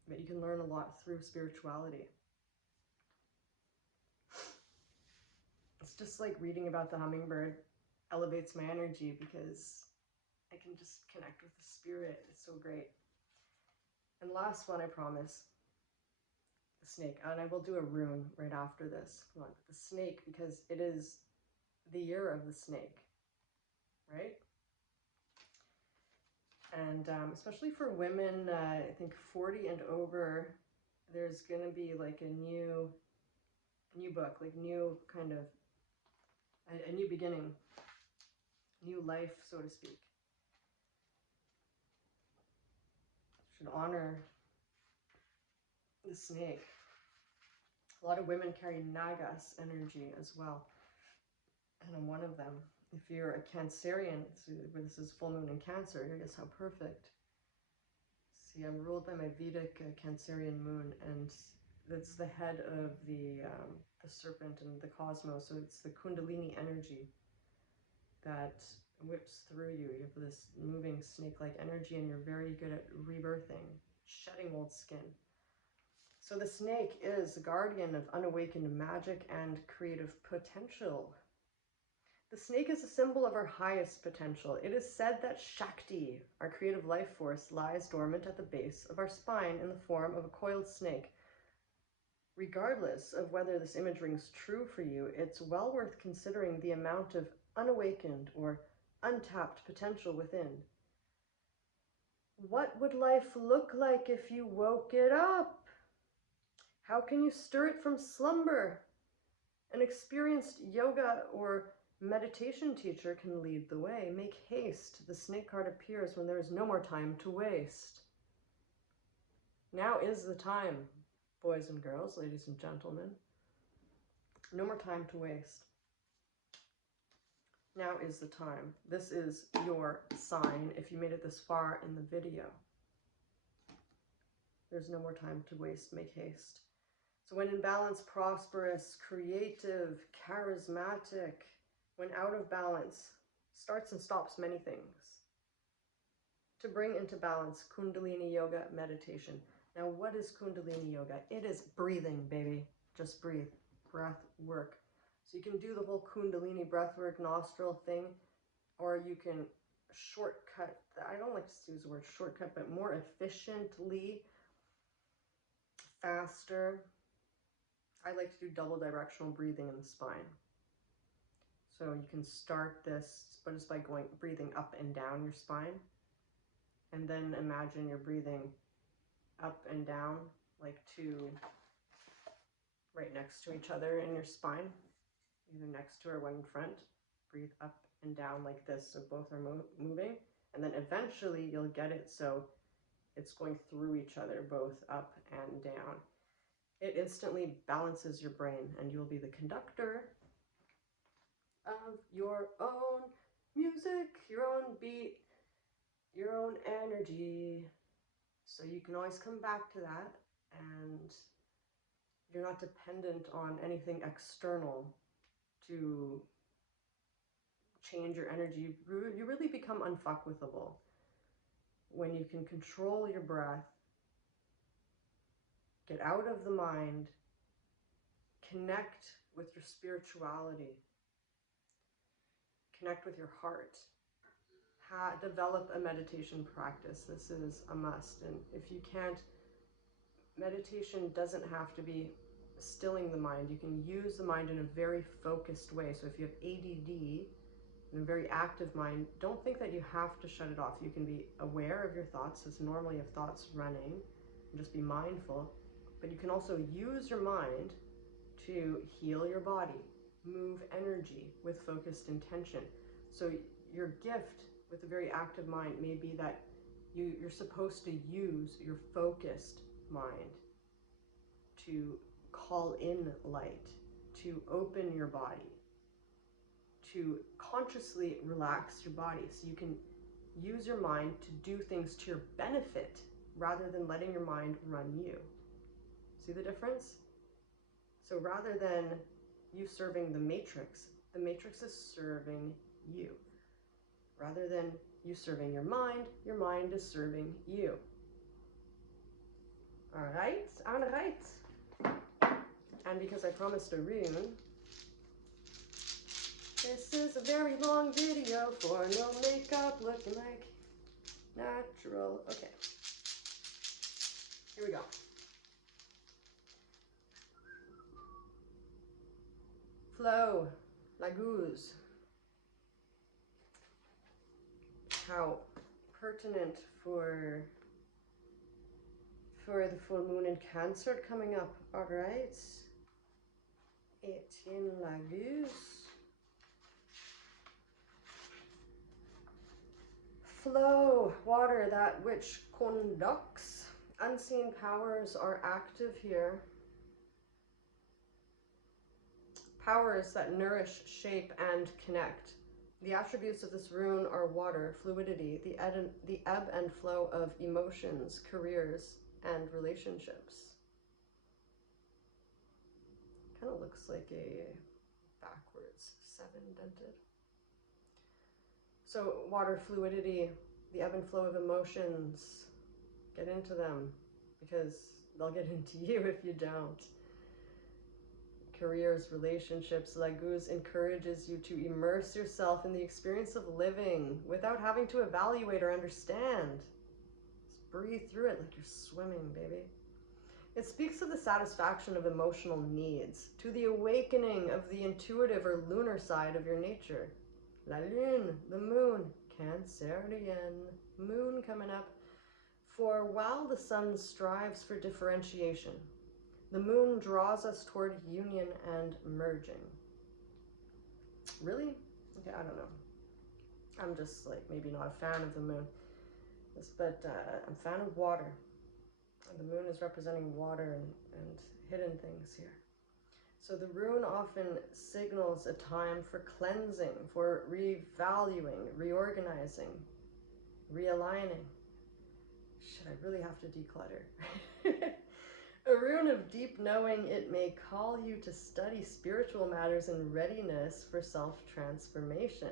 But you can learn a lot through spirituality. It's just like reading about the hummingbird elevates my energy because I can just connect with the spirit. It's so great. And last one, I promise. the snake, and I will do a rune right after this. Come on, the snake, because it is the year of the snake, right? And especially for women, I think 40 and over, there's going to be like a new book, like new kind of, a new beginning, new life, so to speak. Should honor the snake. A lot of women carry Nagas energy as well, and I'm one of them. If you're a Cancerian, this is full moon in Cancer, I guess how perfect. See, I'm ruled by my Vedic Cancerian moon, and that's the head of the serpent and the cosmos, so it's the Kundalini energy that whips through you. You have this moving snake-like energy, and you're very good at rebirthing, shedding old skin. So the snake is the guardian of unawakened magic and creative potential. The snake is a symbol of our highest potential. It is said that Shakti, our creative life force, lies dormant at the base of our spine in the form of a coiled snake. Regardless of whether this image rings true for you, it's well worth considering the amount of unawakened or untapped potential within. What would life look like if you woke it up? How can you stir it from slumber? An experienced yoga or meditation teacher can lead the way. Make haste. The snake card appears when there is no more time to waste. Now is the time, boys and girls, ladies and gentlemen. No more time to waste. Now is the time. This is your sign if you made it this far in the video. There's no more time to waste. Make haste. So when in balance, prosperous, creative, charismatic. When out of balance, starts and stops many things. To bring into balance, Kundalini Yoga meditation. Now, what is Kundalini Yoga? It is breathing, baby. Just breathe. Breath work. So you can do the whole Kundalini breathwork nostril thing, or you can shortcut. I don't like to use the word shortcut, but more efficiently, faster. I like to do double directional breathing in the spine. So you can start this just by breathing up and down your spine. And then imagine you're breathing up and down, like two right next to each other in your spine. Either next to or one in front. Breathe up and down like this, so both are moving. And then eventually you'll get it so it's going through each other, both up and down. It instantly balances your brain, and you'll be the conductor of your own music, your own beat, your own energy. So you can always come back to that, and you're not dependent on anything external to change your energy. You really become unfuckwithable when you can control your breath, get out of the mind, connect with your spirituality, connect with your heart, develop a meditation practice. This is a must. And if you can't, meditation doesn't have to be stilling the mind. You can use the mind in a very focused way. So if you have ADD and a very active mind, don't think that you have to shut it off. You can be aware of your thoughts. It's normally of thoughts running, and just be mindful. But you can also use your mind to heal your body, move energy with focused intention. So your gift with a very active mind may be that you're supposed to use your focused mind to call in light, to open your body, to consciously relax your body, so you can use your mind to do things to your benefit rather than letting your mind run you. See the difference? So rather than you serving the matrix is serving you. Rather than you serving your mind is serving you. All right. And because I promised a rune, this is a very long video for no makeup, looking like natural. Okay. Here we go. Flow, Laguz. How pertinent for the full moon in Cancer coming up. All right. Etienne Laguz. Flow, water, that which conducts. Unseen powers are active here. Powers that nourish, shape, and connect. The attributes of this rune are water, fluidity, the ebb and flow of emotions, careers, and relationships. Kind of looks like a backwards 7 dented. So water, fluidity, the ebb and flow of emotions. Get into them, because they'll get into you if you don't. Careers, relationships. Laguz encourages you to immerse yourself in the experience of living without having to evaluate or understand. Just breathe through it like you're swimming, baby. It speaks of the satisfaction of emotional needs, to the awakening of the intuitive or lunar side of your nature. La lune, the moon, Cancerian, moon coming up. For while the sun strives for differentiation, the moon draws us toward union and merging. Really? Okay, I don't know. I'm just like maybe not a fan of the moon. But I'm a fan of water. And the moon is representing water and hidden things here. So the rune often signals a time for cleansing, for revaluing, reorganizing, realigning. Shit, I really have to declutter. A rune of deep knowing, it may call you to study spiritual matters in readiness for self-transformation.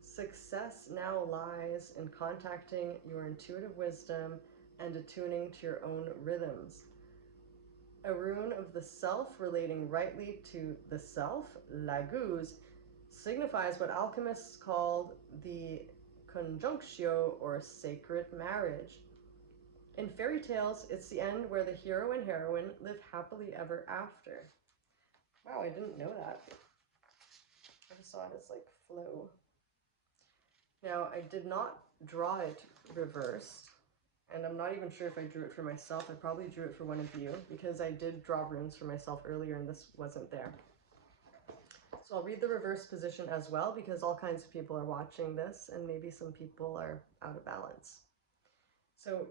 Success now lies in contacting your intuitive wisdom and attuning to your own rhythms. A rune of the self relating rightly to the self, Laguz, signifies what alchemists called the conjunctio, or sacred marriage. In fairy tales, it's the end where the hero and heroine live happily ever after. Wow, I didn't know that. I just saw it as like flow. Now, I did not draw it reversed, and I'm not even sure if I drew it for myself. I probably drew it for one of you, because I did draw runes for myself earlier and this wasn't there. So I'll read the reverse position as well, because all kinds of people are watching this and maybe some people are out of balance. So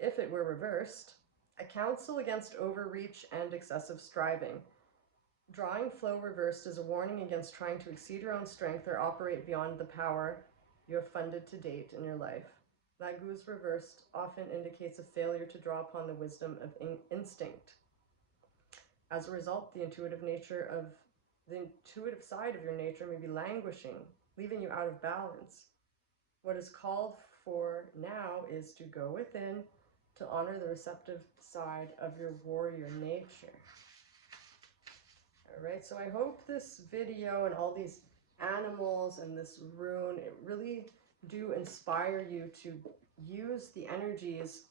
if it were reversed, a counsel against overreach and excessive striving. Drawing flow reversed is a warning against trying to exceed your own strength or operate beyond the power you have funded to date in your life. Laguz reversed often indicates a failure to draw upon the wisdom of instinct. As a result, the intuitive side of your nature may be languishing, leaving you out of balance. What is called for now is to go within, to honor the receptive side of your warrior nature. All right, so I hope this video and all these animals and this rune, it really do inspire you to use the energies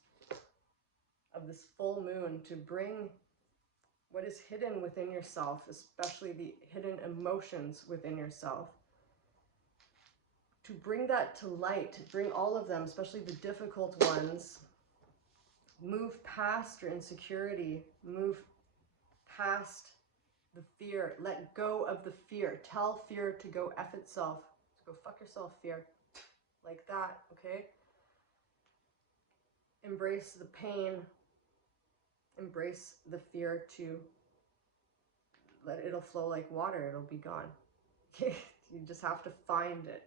of this full moon to bring what is hidden within yourself, especially the hidden emotions within yourself, to bring that to light, bring all of them, especially the difficult ones. Move past your insecurity, move past the fear, let go of the fear. Tell fear to go F itself, to go fuck yourself, fear. Like that, okay? Embrace the pain, embrace the fear to it'll flow like water, it'll be gone. Okay? You just have to find it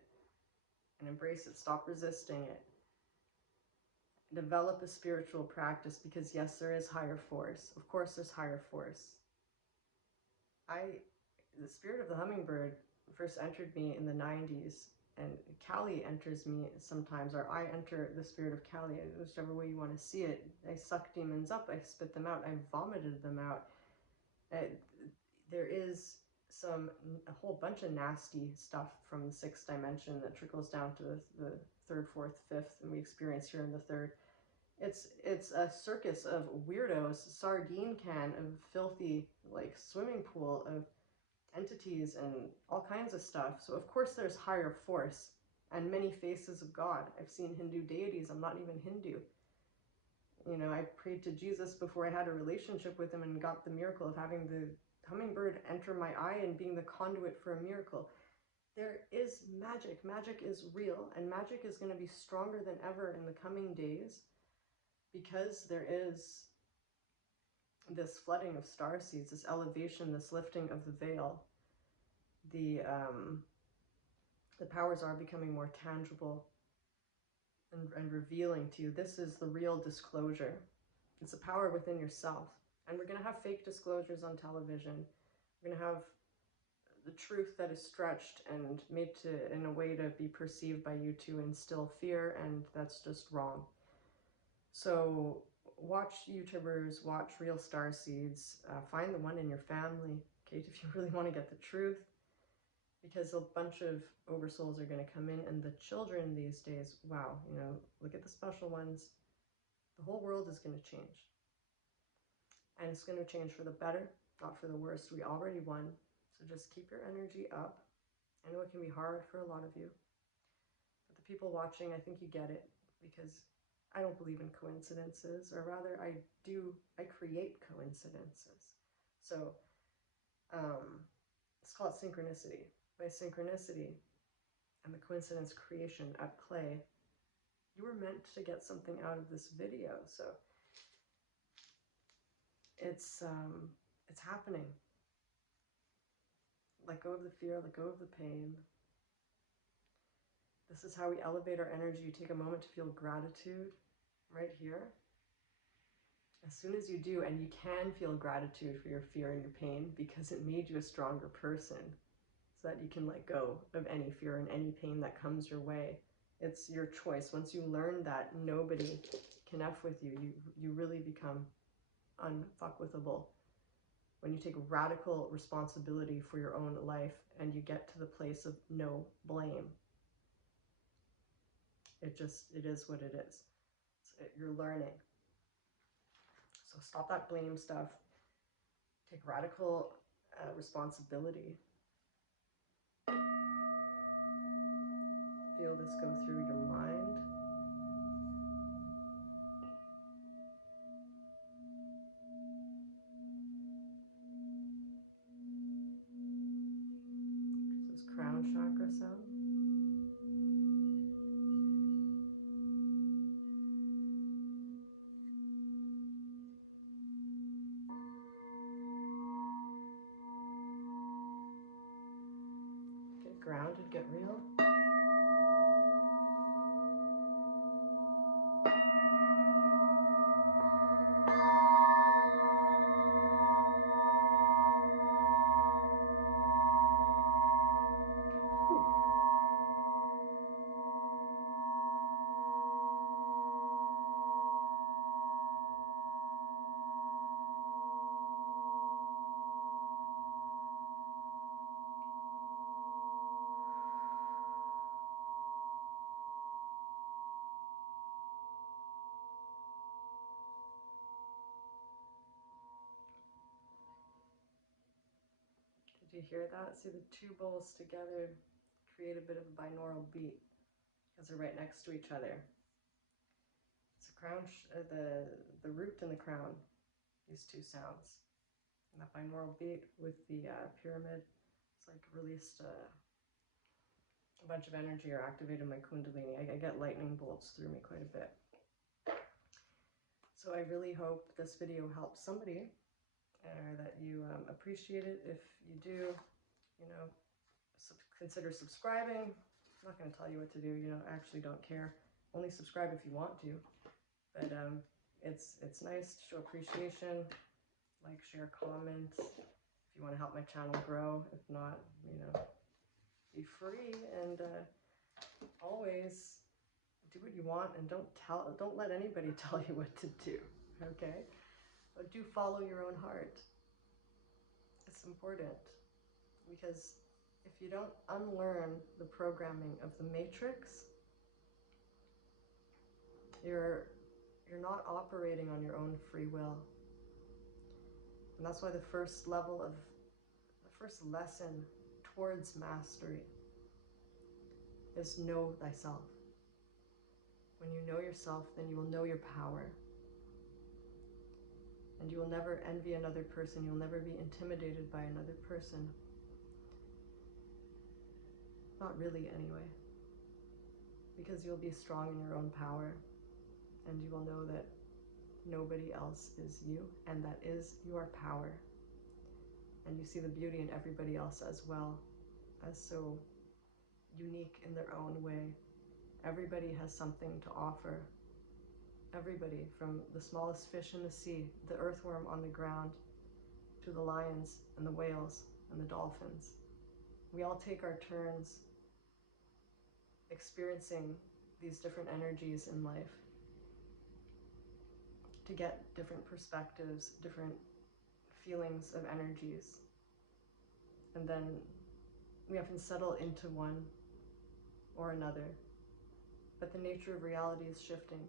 and embrace it, stop resisting it. Develop a spiritual practice, because yes, there is higher force. Of course there's higher force. The spirit of the hummingbird first entered me in the 90s, and Kali enters me sometimes, or I enter the spirit of Kali, whichever way you want to see it. I suck demons up, I spit them out, I vomited them out. There is a whole bunch of nasty stuff from the 6th dimension that trickles down to the 3rd, 4th, 5th, and we experience here in the 3rd. It's a circus of weirdos, sardine can of filthy, like, swimming pool of entities and all kinds of stuff. So of course there's higher force and many faces of God. I've seen Hindu deities. I'm not even Hindu. You know, I prayed to Jesus before I had a relationship with him and got the miracle of having the hummingbird enter my eye and being the conduit for a miracle. There is magic. Magic is real, and magic is going to be stronger than ever in the coming days because there is this flooding of star seeds, this elevation, this lifting of the veil. The powers are becoming more tangible and revealing to you. This is the real disclosure. It's a power within yourself. And we're going to have fake disclosures on television. We're going to have the truth that is stretched and made to in a way to be perceived by you to instill fear, and that's just wrong. So watch YouTubers, watch real star seeds, find the one in your family, Kate, if you really want to get the truth, because a bunch of oversouls are going to come in, and the children these days, wow, you know, look at the special ones. The whole world is going to change. And it's going to change for the better, not for the worst. We already won. So just keep your energy up. I know it can be hard for a lot of you. But the people watching, I think you get it, because I don't believe in coincidences, or rather I create coincidences. So it's called synchronicity. By synchronicity and the coincidence creation at play, you were meant to get something out of this video. So it's happening. Let go of the fear, let go of the pain. This is how we elevate our energy. Take a moment to feel gratitude right here. As soon as you do, and you can feel gratitude for your fear and your pain because it made you a stronger person, so that you can let go of any fear and any pain that comes your way. It's your choice. Once you learn that nobody can F with you, you really become unfuckwithable. When you take radical responsibility for your own life and you get to the place of no blame. It is what it is. You're learning. So stop that blame stuff. Take radical responsibility. Feel this go through your mind. This is crown chakra sound. Get grounded, get real. Did you hear that? See the two bowls together create a bit of a binaural beat because they're right next to each other. It's a crown, the root and the crown, these two sounds. And that binaural beat with the pyramid, it's like released a bunch of energy or activated my kundalini. I get lightning bolts through me quite a bit. So I really hope this video helps somebody, that you appreciate it. If you do, you know, consider subscribing. I'm not going to tell you what to do. You know, I actually don't care. Only subscribe if you want to. But it's nice to show appreciation. Like, share, comment. If you want to help my channel grow. If not, you know, be free and always do what you want, and don't let anybody tell you what to do. Okay? But do follow your own heart. It's important, because if you don't unlearn the programming of the matrix, you're not operating on your own free will. And that's why the first first lesson towards mastery is know thyself. When you know yourself, then you will know your power. And you will never envy another person. You'll never be intimidated by another person. Not really, anyway. Because you'll be strong in your own power. And you will know that nobody else is you, and that is your power. And you see the beauty in everybody else as well, as so unique in their own way. Everybody has something to offer. Everybody, from the smallest fish in the sea, the earthworm on the ground, to the lions and the whales and the dolphins. We all take our turns experiencing these different energies in life to get different perspectives, different feelings of energies. And then we often settle into one or another. But the nature of reality is shifting,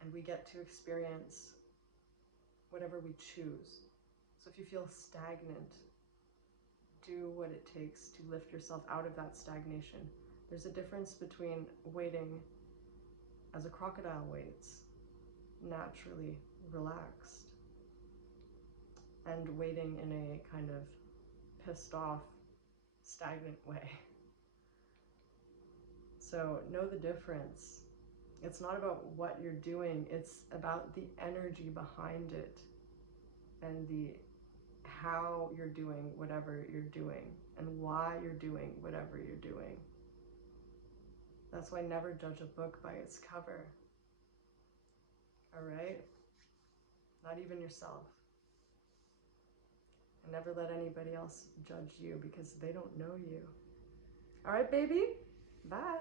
and we get to experience whatever we choose. So if you feel stagnant, do what it takes to lift yourself out of that stagnation. There's a difference between waiting as a crocodile waits, naturally relaxed, and waiting in a kind of pissed off, stagnant way. So know the difference. It's not about what you're doing, it's about the energy behind it and the how you're doing whatever you're doing and why you're doing whatever you're doing. That's why never judge a book by its cover. All right? Not even yourself. And never let anybody else judge you because they don't know you. All right, baby? Bye.